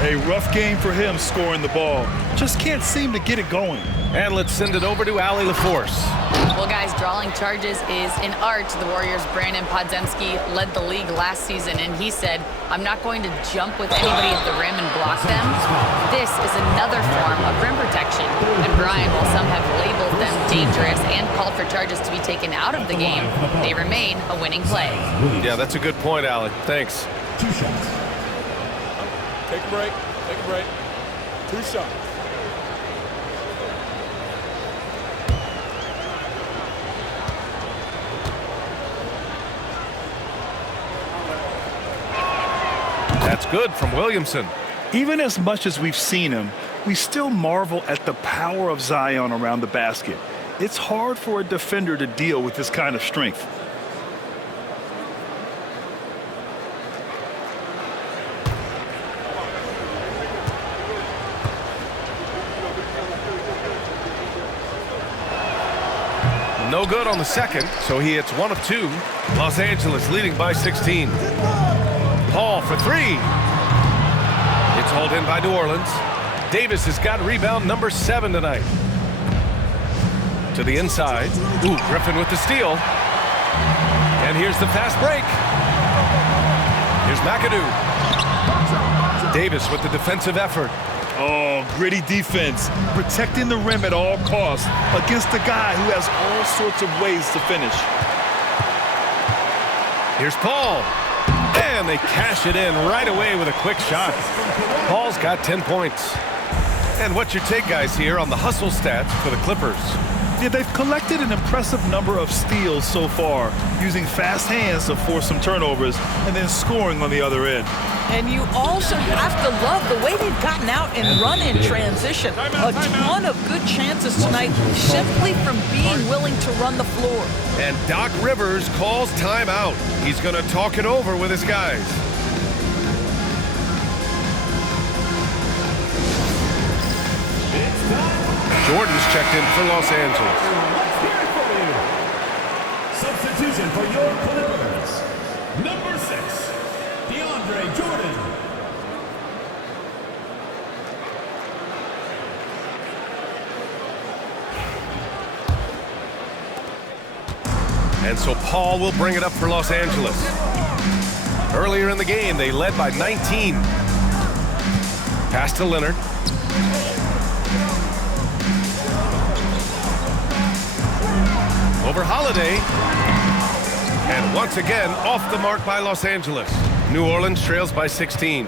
A rough game for him scoring the ball. Just can't seem to get it going. And let's send it over to Allie LaForce. Well, guys, drawing charges is an art. The Warriors' Brandon Podziemski led the league last season, and he said, I'm not going to jump with anybody at the rim and block them. This is another form of rim protection. And Brian, while some have labeled them dangerous and called for charges to be taken out of the game, they remain a winning play. Yeah, that's a good point, Allie. Thanks. 2 shots. Take a break. Take a break. 2 shots. That's good from Williamson. Even as much as we've seen him, we still marvel at the power of Zion around the basket. It's hard for a defender to deal with this kind of strength. No good on the second, so he hits 1 of 2. Los Angeles leading by 16. Paul for 3. It's hauled in by New Orleans. Davis has got rebound number 7 tonight. To the inside. Ooh, Griffin with the steal. And here's the fast break. Here's McAdoo. Davis with the defensive effort. Oh, gritty defense, protecting the rim at all costs against a guy who has all sorts of ways to finish. Here's Paul. And they cash it in right away with a quick shot. Paul's got 10 points. And what's your take, guys, here on the hustle stats for the Clippers? Yeah, they've collected an impressive number of steals so far, using fast hands to force some turnovers and then scoring on the other end. And you also have to love the way they've gotten out and run in transition. A ton of good chances tonight simply from being willing to run the floor. And Doc Rivers calls timeout. He's going to talk it over with his guys. Jordan's checked in for Los Angeles. Substitution for your Clippers. Number 6, DeAndre Jordan. And so Paul will bring it up for Los Angeles. Earlier in the game, they led by 19. Pass to Leonard. Over Holiday. And once again, off the mark by Los Angeles. New Orleans trails by 16.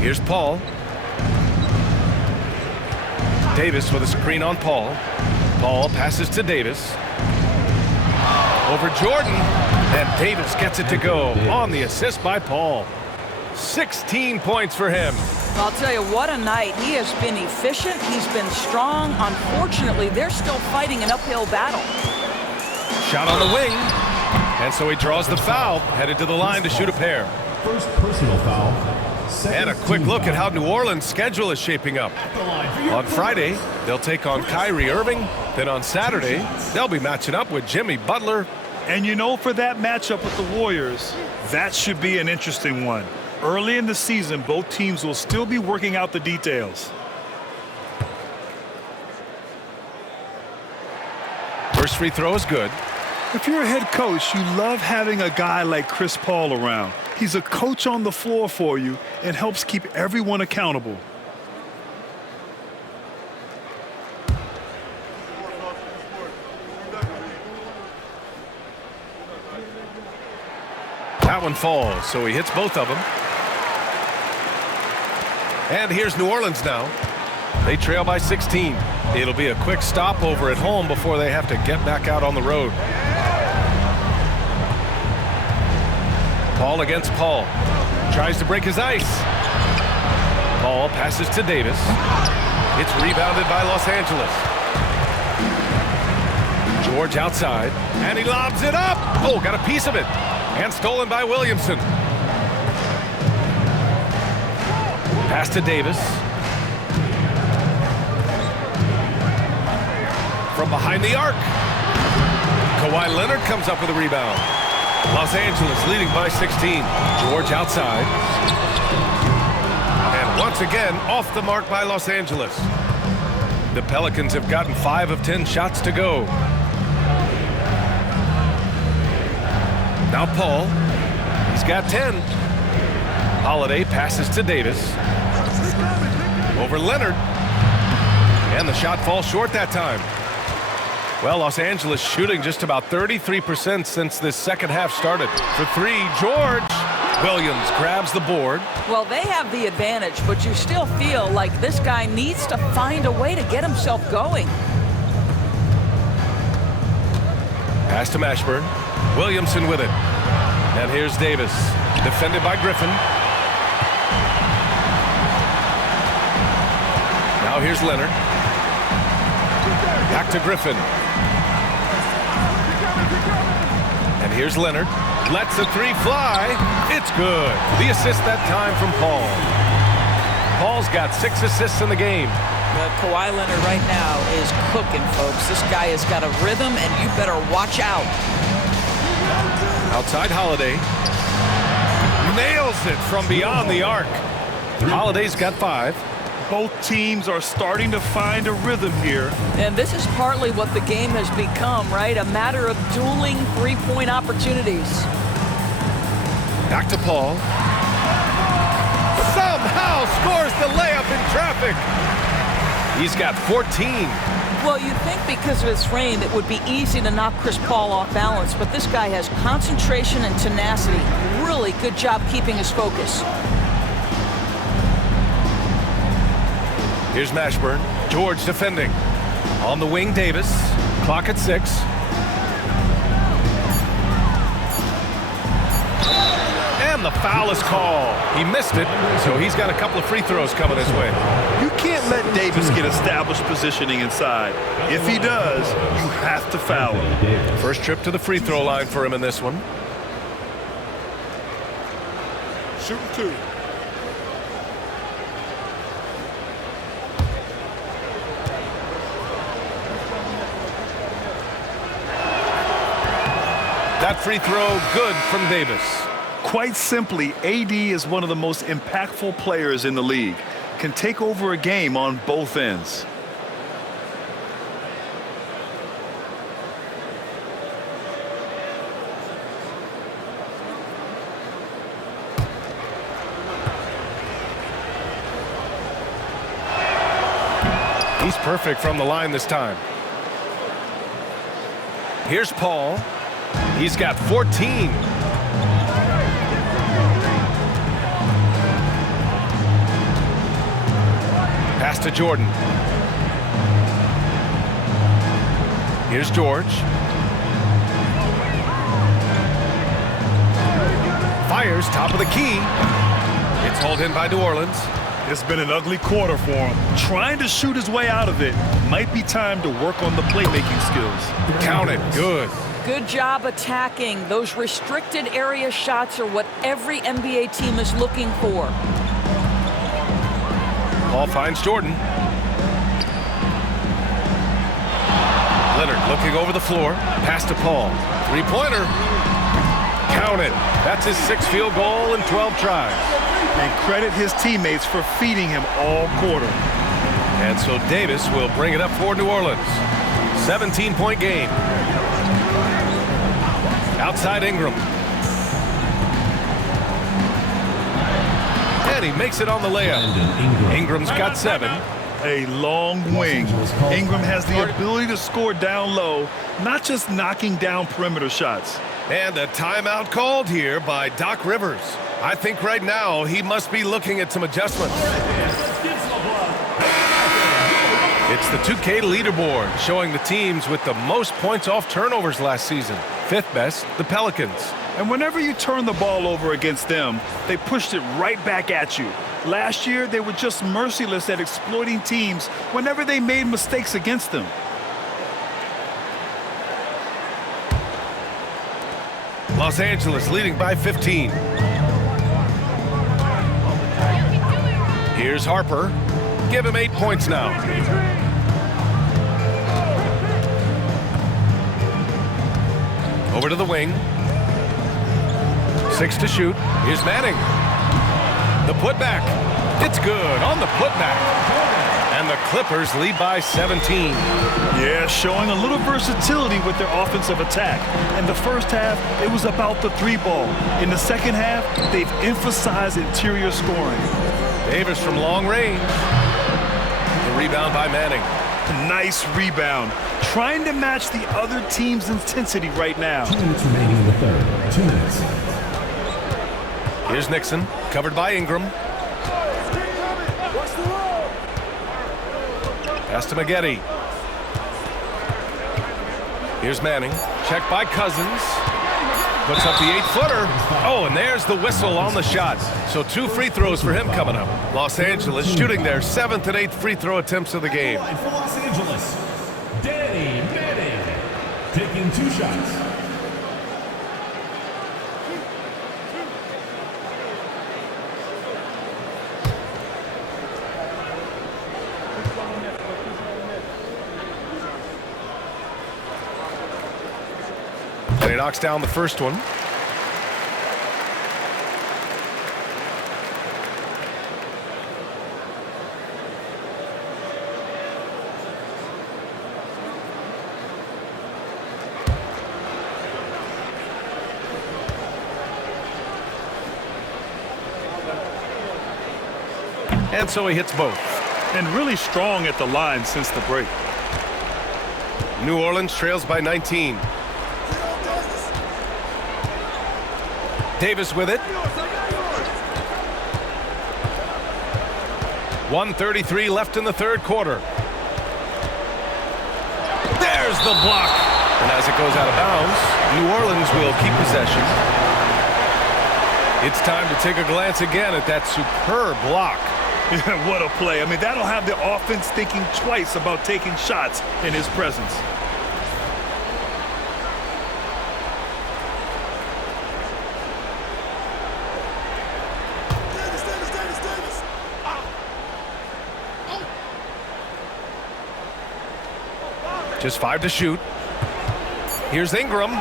Here's Paul. Davis with a screen on Paul. Paul passes to Davis. Over Jordan. And Davis gets it to go on the assist by Paul. 16 points for him. I'll tell you, what a night. He has been efficient. He's been strong. Unfortunately, they're still fighting an uphill battle. Shot on the wing. And so he draws the foul, headed to the line to shoot a pair. First personal foul. And a quick look at how New Orleans' schedule is shaping up. On Friday, they'll take on Kyrie Irving. Then on Saturday, they'll be matching up with Jimmy Butler. And you know, for that matchup with the Warriors, that should be an interesting one. Early in the season, both teams will still be working out the details. First free throw is good. If you're a head coach, you love having a guy like Chris Paul around. He's a coach on the floor for you and helps keep everyone accountable. That one falls, so he hits both of them. And here's New Orleans now. They trail by 16. It'll be a quick stopover at home before they have to get back out on the road. Paul against Paul. Tries to break his ice. Paul passes to Davis. It's rebounded by Los Angeles. George outside, and he lobs it up. Oh, got a piece of it. And stolen by Williamson. Pass to Davis. From behind the arc. Kawhi Leonard comes up with a rebound. Los Angeles leading by 16. George outside. And once again, off the mark by Los Angeles. The Pelicans have gotten 5 of 10 shots to go. Now Paul. He's got 10. Holiday passes to Davis. Over Leonard. And the shot falls short that time. Well, Los Angeles shooting just about 33% since this second half started. For 3, George. Williams grabs the board. Well, they have the advantage, but you still feel like this guy needs to find a way to get himself going. Pass to Mashburn. Williamson with it. And here's Davis. Defended by Griffin. Now here's Leonard. Back to Griffin. And here's Leonard. Lets the three fly. It's good. The assist that time from Paul. Paul's got 6 assists in the game. Kawhi Leonard right now is cooking, folks. This guy has got a rhythm, and you better watch out. Outside Holiday. Nails it from beyond the arc. Holiday's got 5. Both teams are starting to find a rhythm here. And this is partly what the game has become, right? A matter of dueling three-point opportunities. Back to Paul. Somehow scores the layup in traffic. He's got 14. Well, you'd think because of his frame, it would be easy to knock Chris Paul off balance, but this guy has concentration and tenacity. Really good job keeping his focus. Here's Mashburn. George defending. On the wing, Davis. Clock at 6. And the foul is called. He missed it, so he's got a couple of free throws coming his way. You can't let Davis get established positioning inside. If he does, you have to foul him. First trip to the free throw line for him in this one. Shooting 2. That free throw good from Davis. Quite simply, AD is one of the most impactful players in the league. Can take over a game on both ends. He's perfect from the line this time. Here's Paul. He's got 14. Pass to Jordan. Here's George. Fires top of the key. It's hauled in by New Orleans. It's been an ugly quarter for him. Trying to shoot his way out of it. Might be time to work on the playmaking skills. Count it. Good. Good job attacking. Those restricted area shots are what every NBA team is looking for. Paul finds Jordan. Leonard looking over the floor. Pass to Paul. Three-pointer. Count it. That's his 6th field goal in 12 tries. And credit his teammates for feeding him all quarter. And so Davis will bring it up for New Orleans. 17-point game. Outside Ingram. And he makes it on the layup. Ingram's got 7. A long wing. Ingram has the ability to score down low, not just knocking down perimeter shots. And a timeout called here by Doc Rivers. I think right now he must be looking at some adjustments. It's the 2K leaderboard showing the teams with the most points off turnovers last season. 5th best, the Pelicans. And whenever you turn the ball over against them, they pushed it right back at you. Last year, they were just merciless at exploiting teams whenever they made mistakes against them. Los Angeles leading by 15. Here's Harper. Give him 8 points now. Over to the wing. 6 to shoot. Here's Manning. The putback. It's good on the putback. And the Clippers lead by 17. Yeah, showing a little versatility with their offensive attack. In the first half, it was about the 3-ball. In the second half, they've emphasized interior scoring. Davis from long range. The rebound by Manning. Nice rebound. Trying to match the other team's intensity right now. 2 minutes remaining in the third. 2 minutes. Here's Nixon, covered by Ingram. Pass to Maggette. Here's Manning, checked by Cousins. puts up the 8-footer. Oh, and there's the whistle on the shot. So 2 free throws for him coming up. Los Angeles shooting their 7th and 8th free throw attempts of the game. For Los Angeles, Danny Manning, taking 2 shots. And he knocks down the first one. And so he hits both. And really strong at the line since the break. New Orleans trails by 19. Davis with it. 1:33 left in the third quarter. There's the block. And as it goes out of bounds, New Orleans will keep possession. It's time to take a glance again at that superb block. What a play. I mean, that'll have the offense thinking twice about taking shots in his presence. Just 5 to shoot. Here's Ingram.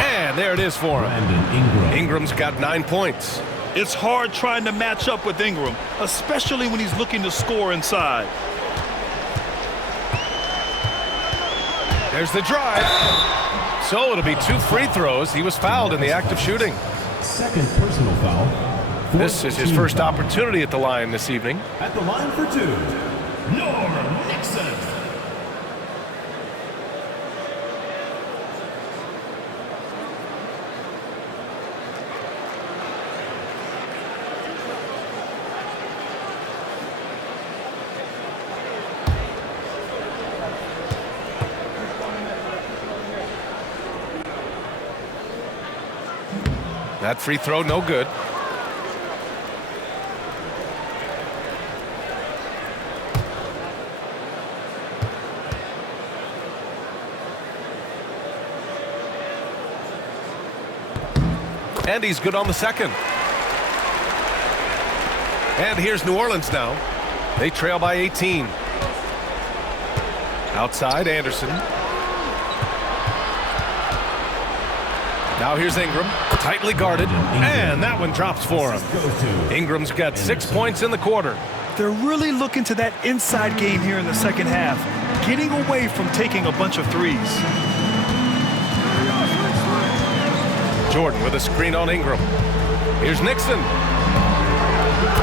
And there it is for him. Ingram's got 9 points. It's hard trying to match up with Ingram, especially when he's looking to score inside. There's the drive. So it'll be 2 free throws. He was fouled in the act of shooting. Second personal foul. This is his first opportunity at the line this evening. At the line for 2, Norm Nixon. That free throw, no good. And he's good on the second. And here's New Orleans now. They trail by 18. Outside, Anderson. Now here's Ingram, tightly guarded, and that one drops for him. Ingram's got 6 points in the quarter. They're really looking to that inside game here in the second half, getting away from taking a bunch of threes. Jordan with a screen on Ingram. Here's Nixon.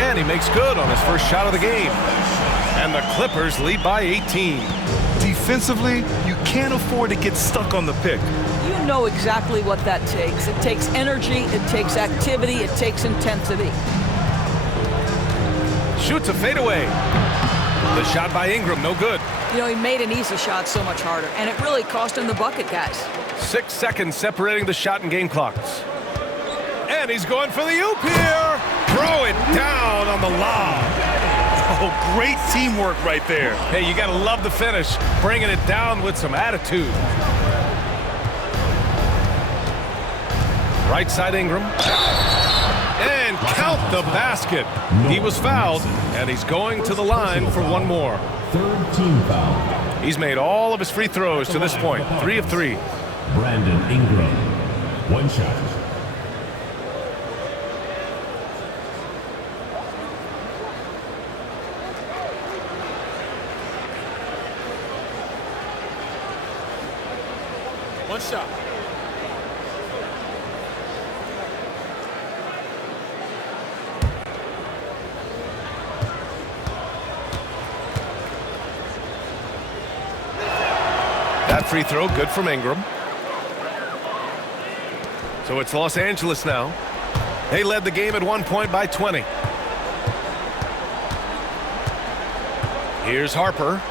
And he makes good on his first shot of the game. And the Clippers lead by 18. Defensively, you can't afford to get stuck on the pick. You know exactly what that takes. It takes energy, it takes activity, it takes intensity. Shoots a fadeaway. The shot by Ingram, no good. You know, he made an easy shot so much harder, and it really cost him the bucket, guys. 6 seconds separating the shot and game clocks. And he's going for the oop here. Throw it down on the lob. Oh, great teamwork right there. Hey, you got to love the finish. Bringing it down with some attitude. Right side Ingram. And count the basket. He was fouled, and he's going to the line for one more. Third team foul. He's made all of his free throws to this point. 3 of 3. Brandon Ingram. 1 shot. One shot. That free throw, good from Ingram. So it's Los Angeles now. They led the game at one point by 20. Here's Harper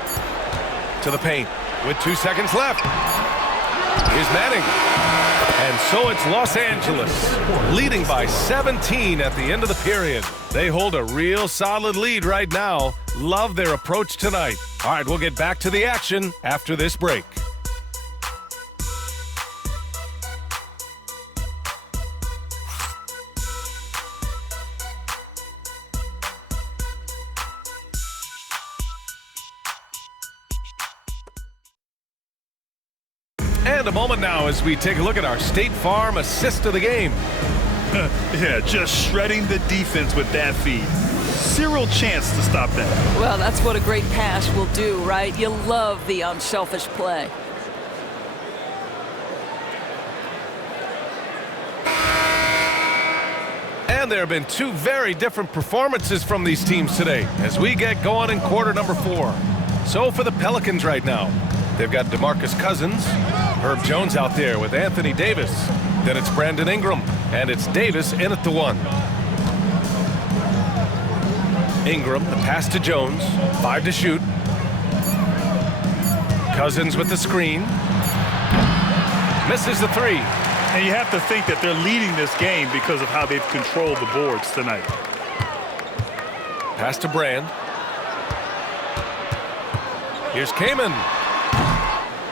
to the paint with 2 seconds left. Here's Manning. And so it's Los Angeles, leading by 17 at the end of the period. They hold a real solid lead right now. Love their approach tonight. All right, we'll get back to the action after this break. And a moment now as we take a look at our State Farm assist of the game. Yeah, just shredding the defense with that feed. Zero chance to stop that. Well, that's what a great pass will do, right? You love the unselfish play. And there have been two very different performances from these teams today as we get going in quarter number 4. So for the Pelicans right now, they've got DeMarcus Cousins, Herb Jones out there with Anthony Davis. Then it's Brandon Ingram, and it's Davis in at the 1. Ingram, the pass to Jones, 5 to shoot. Cousins with the screen. Misses the 3. And you have to think that they're leading this game because of how they've controlled the boards tonight. Pass to Brand. Here's Kaman.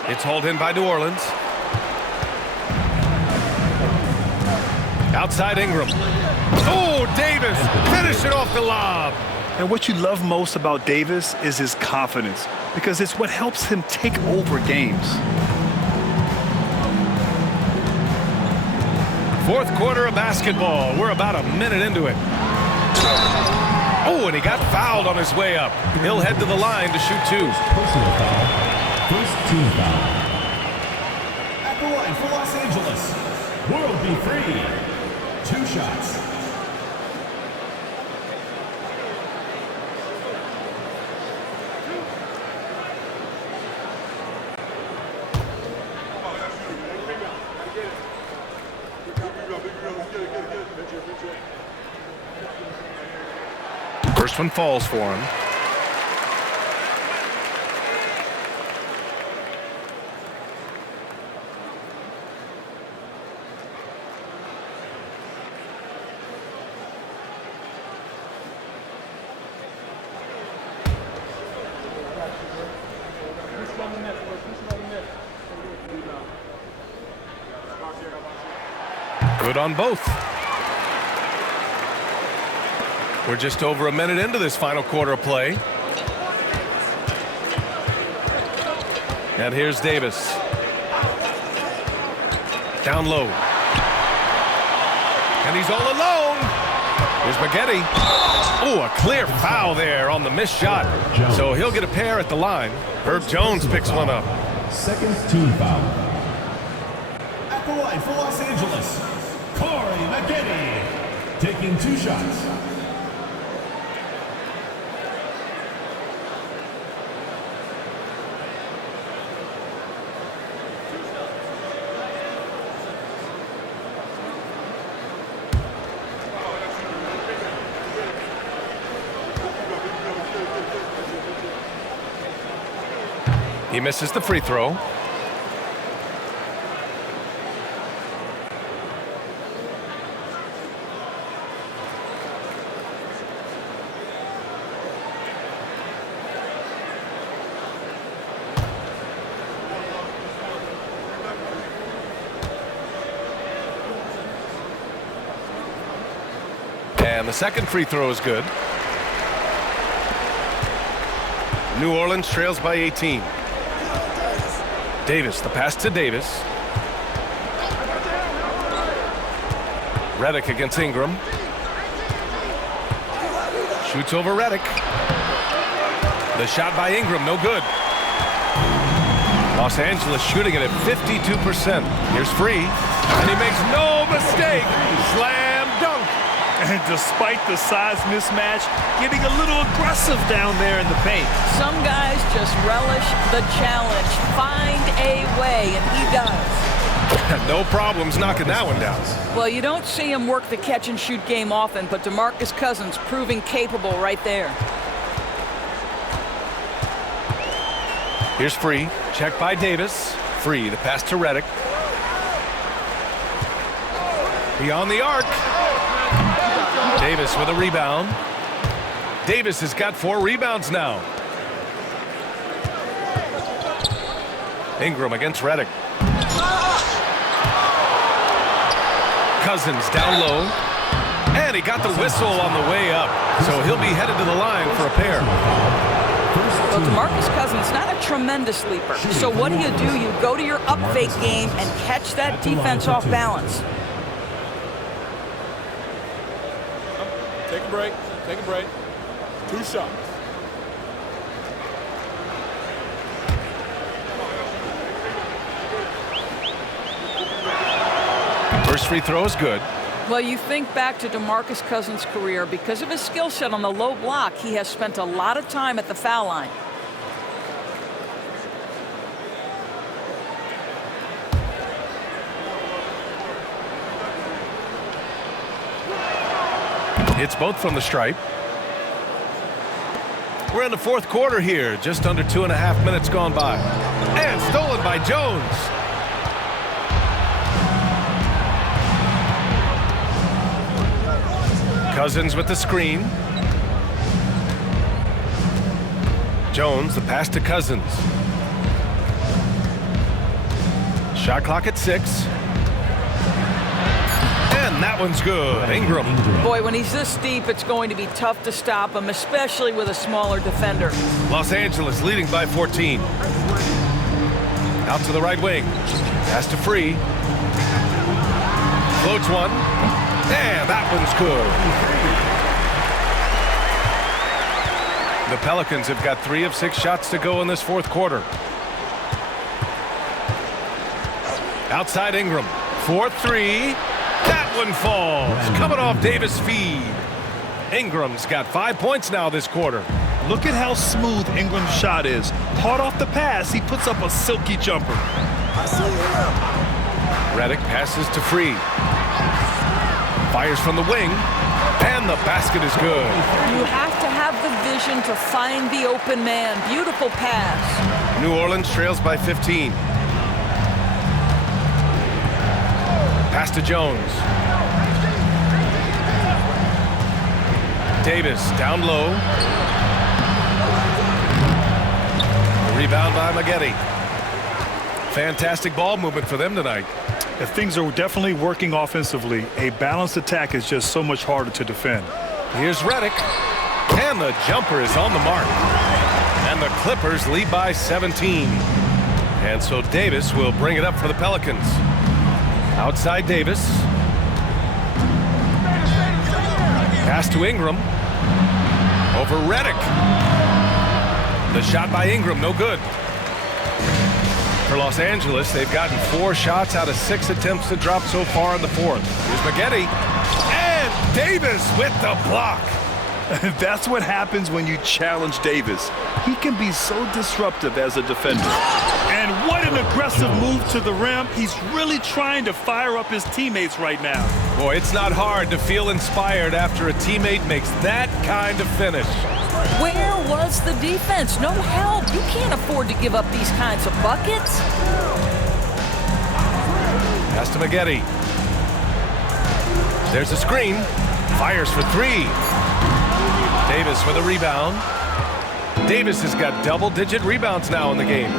It's hauled in by New Orleans. Outside Ingram. Oh, Davis! Finish it off the lob. And what you love most about Davis is his confidence, because it's what helps him take over games. Fourth quarter of basketball. We're about a minute into it. Oh, and he got fouled on his way up. He'll head to the line to shoot 2. Personal foul. First team foul. At the line for Los Angeles. World be free. 2 shots. First one falls for him. Good on both. We're just over a minute into this final quarter of play. And here's Davis. Down low. And he's all alone. Here's Maggette. Oh, a clear foul there on the missed shot. So he'll get a pair at the line. Herb Jones picks one up. Second team foul. At the line for Los Angeles, Corey Maggette, taking 2 shots. He misses the free throw. And the second free throw is good. New Orleans trails by 18. Davis, the pass to Davis. Redick against Ingram. Shoots over Redick. The shot by Ingram, no good. Los Angeles shooting it at 52%. Here's Free, and he makes no mistake. Slam dunk. And despite the size mismatch, getting a little aggressive down there in the paint. Some guys just relish the challenge. Find a way, and he does. No problems knocking that one down. Well, you don't see him work the catch-and-shoot game often, but DeMarcus Cousins proving capable right there. Here's Free, checked by Davis. Free, the pass to Redick. Beyond the arc. Davis with a rebound. Davis has got 4 rebounds now. Ingram against Redick. Cousins down low. And he got the whistle on the way up. So he'll be headed to the line for a pair. Well, DeMarcus Cousins, not a tremendous leaper. So what do? You go to your up fake game and catch that defense off balance. Take a break. Take a break. 2 shots. First free throw is good. Well, you think back to DeMarcus Cousins' career. Because of his skill set on the low block, he has spent a lot of time at the foul line. Hits both from the stripe. We're in the 4th quarter here. Just under 2.5 minutes gone by. And stolen by Jones. Cousins with the screen. Jones, the pass to Cousins. Shot clock at 6. And that one's good. Ingram. Boy, when he's this deep, it's going to be tough to stop him, especially with a smaller defender. Los Angeles leading by 14. Out to the right wing. Pass to Free. Floats one. And that one's good. The Pelicans have got 3 of 6 shots to go in this 4th quarter. Outside Ingram. 4-3. That one falls. Coming off Davis' feed. Ingram's got 5 points now this quarter. Look at how smooth Ingram's shot is. Hard off the pass, he puts up a silky jumper. Redick passes to Free. Fires from the wing. And the basket is good. You have to have the vision to find the open man. Beautiful pass. New Orleans trails by 15. Pass to Jones. Davis down low. Rebound by Maggette. Fantastic ball movement for them tonight. If things are definitely working offensively, a balanced attack is just so much harder to defend. Here's Redick. And the jumper is on the mark. And the Clippers lead by 17. And so Davis will bring it up for the Pelicans. Outside Davis. Pass to Ingram. Over Redick. The shot by Ingram, no good. For Los Angeles, they've gotten 4 shots out of 6 attempts to drop so far in the 4th. Here's Maggette. And Davis with the block. That's what happens when you challenge Davis. He can be so disruptive as a defender. And what an aggressive move to the rim. He's really trying to fire up his teammates right now. Boy, it's not hard to feel inspired after a teammate makes that kind of finish. Where was the defense? No help. You can't afford to give up these kinds of buckets. Pass to Maggette. There's a screen. Fires for 3. Davis with a rebound. Davis has got double-digit rebounds now in the game.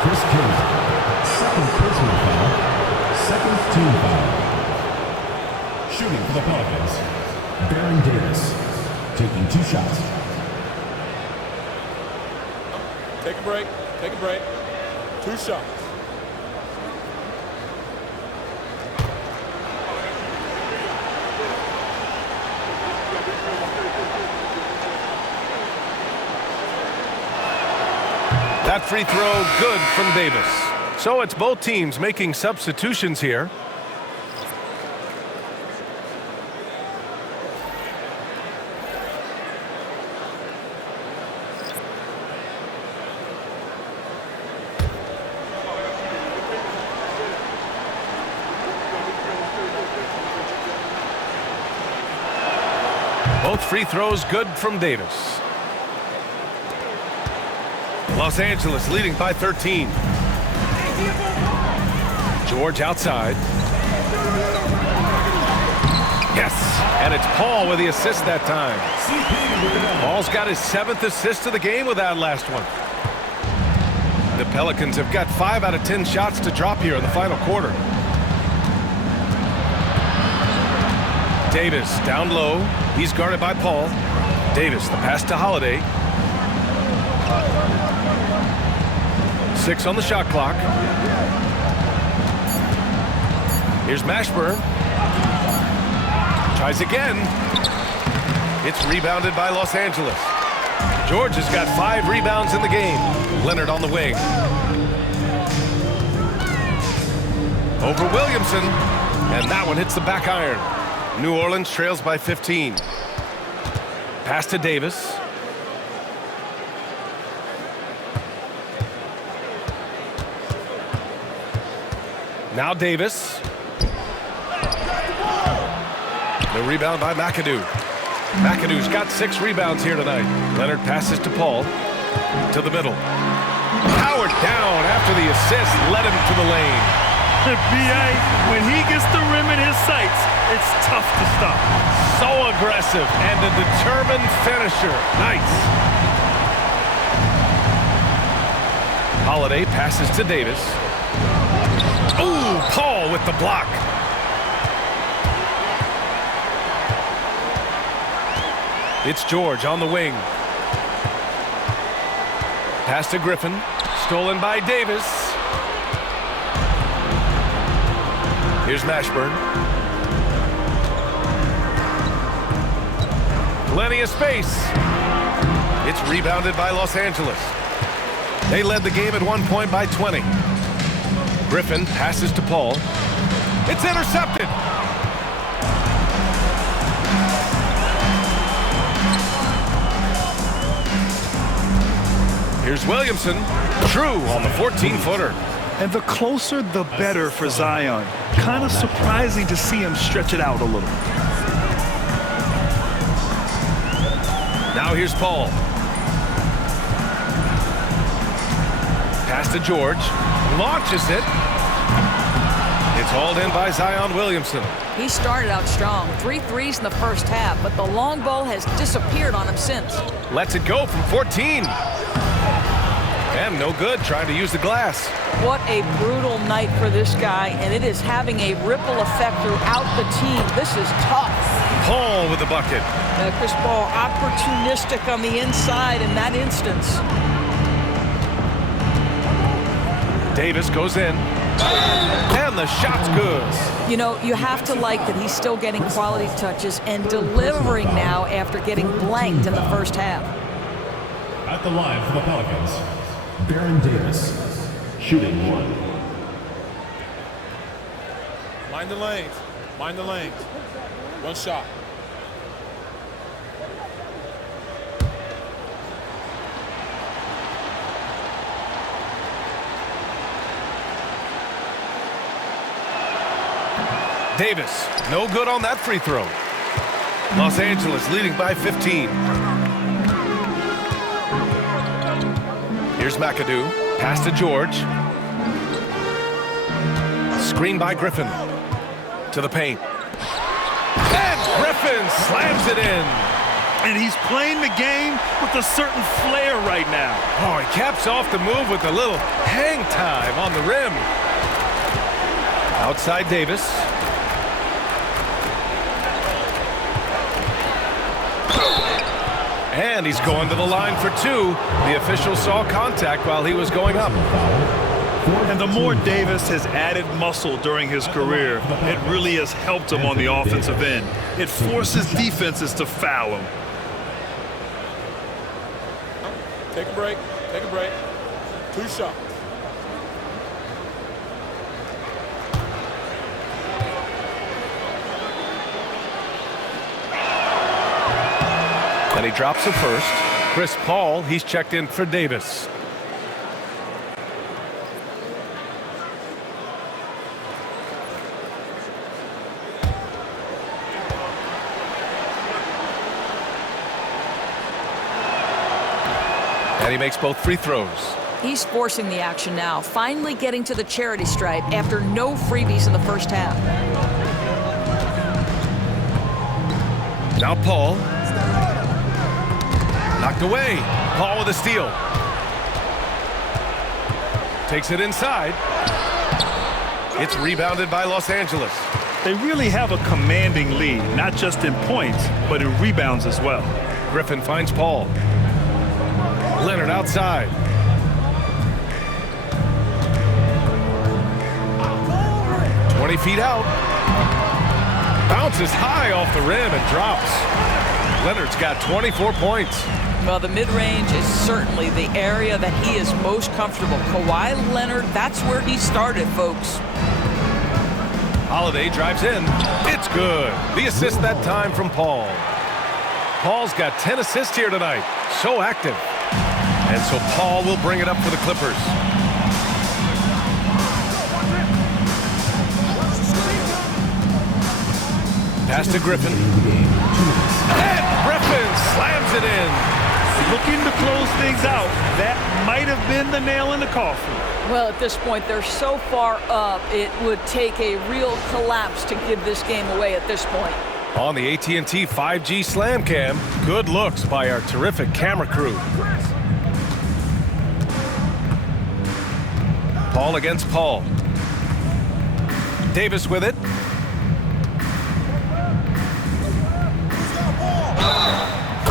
Chris Kidd, second personal foul, second team foul. Shooting for the Pelicans, Baron Davis, taking 2 shots. Take a break. Take a break. 2 shots. That free throw good from Davis. So it's both teams making substitutions here. Both free throws good from Davis. Los Angeles leading by 13. George outside. Yes, and it's Paul with the assist that time. Paul's got his 7th assist of the game with that last one. The Pelicans have got 5 out of 10 shots to drop here in the final quarter. Davis down low. He's guarded by Paul. Davis, the pass to Holiday. 6 on the shot clock. Here's Mashburn. Tries again. It's rebounded by Los Angeles. George has got 5 rebounds in the game. Leonard on the wing. Over Williamson. And that one hits the back iron. New Orleans trails by 15. Pass to Davis. Now Davis. The rebound by McAdoo. McAdoo's got 6 rebounds here tonight. Leonard passes to Paul. To the middle. Howard down after the assist. Led him to the lane. B.A., when he gets the rim in his sights, it's tough to stop. So aggressive and a determined finisher. Nice. Holiday passes to Davis. Ooh, Paul with the block. It's George on the wing. Pass to Griffin. Stolen by Davis. Here's Mashburn. Plenty of space. It's rebounded by Los Angeles. They led the game at one point by 20. Griffin passes to Paul. It's intercepted. Here's Williamson. True on the 14-footer. And the closer, the better for Zion. Kind of surprising to see him stretch it out a little. Now here's Paul. Pass to George. Launches it. It's hauled in by Zion Williamson. He started out strong. 3 threes in the first half, but the long ball has disappeared on him since. Lets it go from 14. And no good, trying to use the glass. What a brutal night for this guy, and it is having a ripple effect throughout the team. This is tough. Paul with the bucket. Chris Paul opportunistic on the inside in that instance. Davis goes in. And the shot's good. You know, you have to like that he's still getting quality touches and delivering now after getting blanked in the first half. At the line for the Pelicans, Baron Davis, shooting 1. Mind the lanes. Mind the lanes. 1 shot. Davis, no good on that free throw. Los Angeles leading by 15. Here's McAdoo. Pass to George. Screen by Griffin. To the paint. And Griffin slams it in. And he's playing the game with a certain flair right now. Oh, he caps off the move with a little hang time on the rim. Outside Davis. And he's going to the line for 2. The official saw contact while he was going up. And the more Davis has added muscle during his career, it really has helped him on the offensive end. It forces defenses to foul him. Take a break. Take a break. 2 shots. And he drops it first. Chris Paul, he's checked in for Davis. And he makes both free throws. He's forcing the action now, finally getting to the charity stripe after no freebies in the first half. Now Paul. Knocked away. Paul with a steal. Takes it inside. It's rebounded by Los Angeles. They really have a commanding lead, not just in points, but in rebounds as well. Griffin finds Paul. Leonard outside. "20 feet out. Bounces high off the rim and drops. Leonard's got 24 points. Well, the mid-range is certainly the area that he is most comfortable. Kawhi Leonard, that's where he started, folks. Holiday drives in. It's good. The assist that time from Paul. Paul's got 10 assists here tonight. So active. And so Paul will bring it up for the Clippers. Pass to Griffin. And Griffin slams it in. Looking to close things out. That might have been the nail in the coffin. Well, at this point, they're so far up, it would take a real collapse to give this game away at this point. On the AT&T 5G Slam Cam, good looks by our terrific camera crew. Paul against Paul. Davis with it.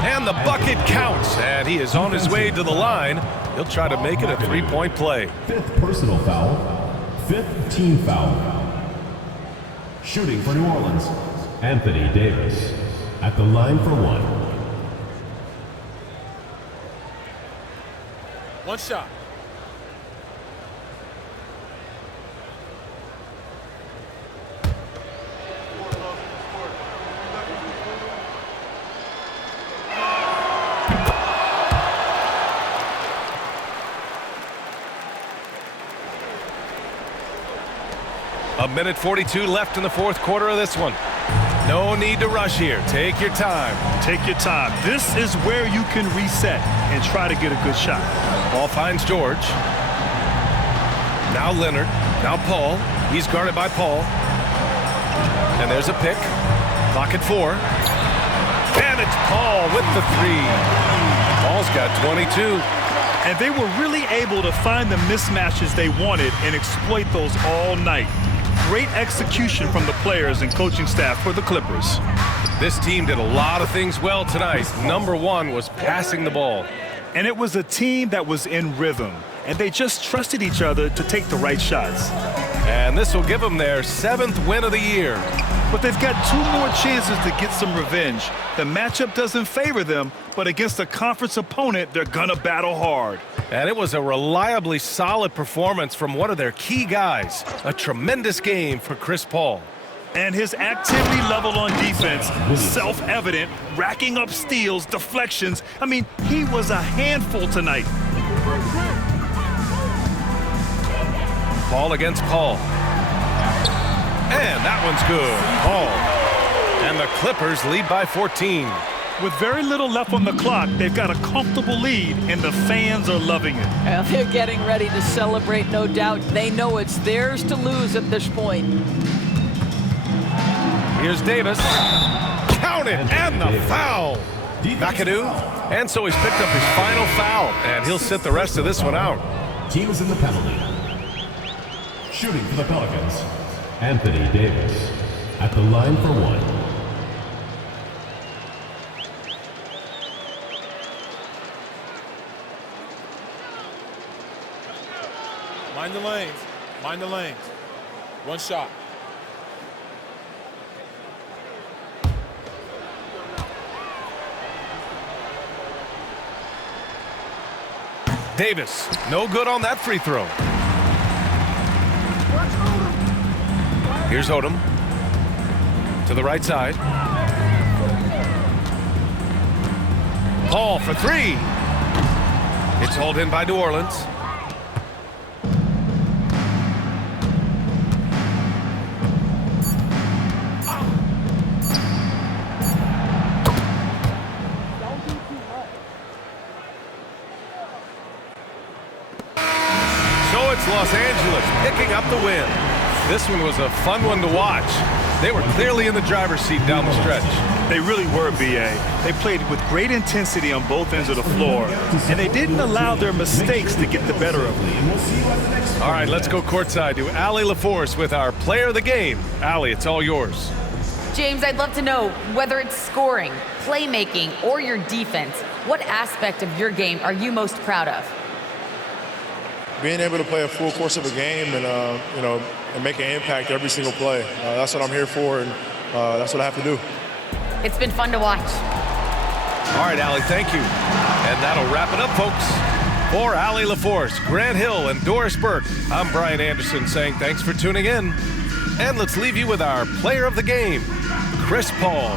And the bucket counts, and he is on his way to the line. He'll try to make it a three-point play. 5th personal foul, 5th team foul. Shooting for New Orleans, Anthony Davis at the line for one. One shot. A minute 42 left in the fourth quarter of this one. No need to rush here. Take your time. Take your time. This is where you can reset and try to get a good shot. Ball finds George. Now Leonard. Now Paul. He's guarded by Paul. And there's a pick. Clock at 4. And it's Paul with the 3. Paul's got 22. And they were really able to find the mismatches they wanted and exploit those all night. Great execution from the players and coaching staff for the Clippers. This team did a lot of things well tonight. Number one was passing the ball. And it was a team that was in rhythm, and they just trusted each other to take the right shots. And this will give them their 7th win of the year. But they've got 2 more chances to get some revenge. The matchup doesn't favor them, but against a conference opponent, they're gonna battle hard. And it was a reliably solid performance from one of their key guys. A tremendous game for Chris Paul. And his activity level on defense, self-evident, racking up steals, deflections. I mean, he was a handful tonight. Paul against Paul. And that one's good. Paul. And the Clippers lead by 14. With very little left on the clock, they've got a comfortable lead, and the fans are loving it. Well, they're getting ready to celebrate, no doubt. They know it's theirs to lose at this point. Here's Davis. Count it, and the foul. McAdoo. And so he's picked up his final foul, and he'll sit the rest of this one out. Team is in the penalty. Shooting for the Pelicans, Anthony Davis at the line for one. Mind the lanes. Mind the lanes. One shot. Davis, no good on that free throw. Here's Odom. To the right side. Paul for 3. It's hauled in by New Orleans. it's Los Angeles picking up the win. This one was a fun one to watch. They were clearly in the driver's seat down the stretch. They really were, B.A. They played with great intensity on both ends of the floor, and they didn't allow their mistakes to get the better of them. All right, let's go courtside to Allie LaForce with our player of the game. Allie, it's all yours. James, I'd love to know whether it's scoring, playmaking, or your defense. What aspect of your game are you most proud of? Being able to play a full course of a game and, and make an impact every single play. That's what I'm here for, and that's what I have to do. It's been fun to watch. All right, Allie, thank you. And that'll wrap it up, folks. For Allie LaForce, Grant Hill, and Doris Burke, I'm Brian Anderson saying thanks for tuning in. And let's leave you with our player of the game, Chris Paul.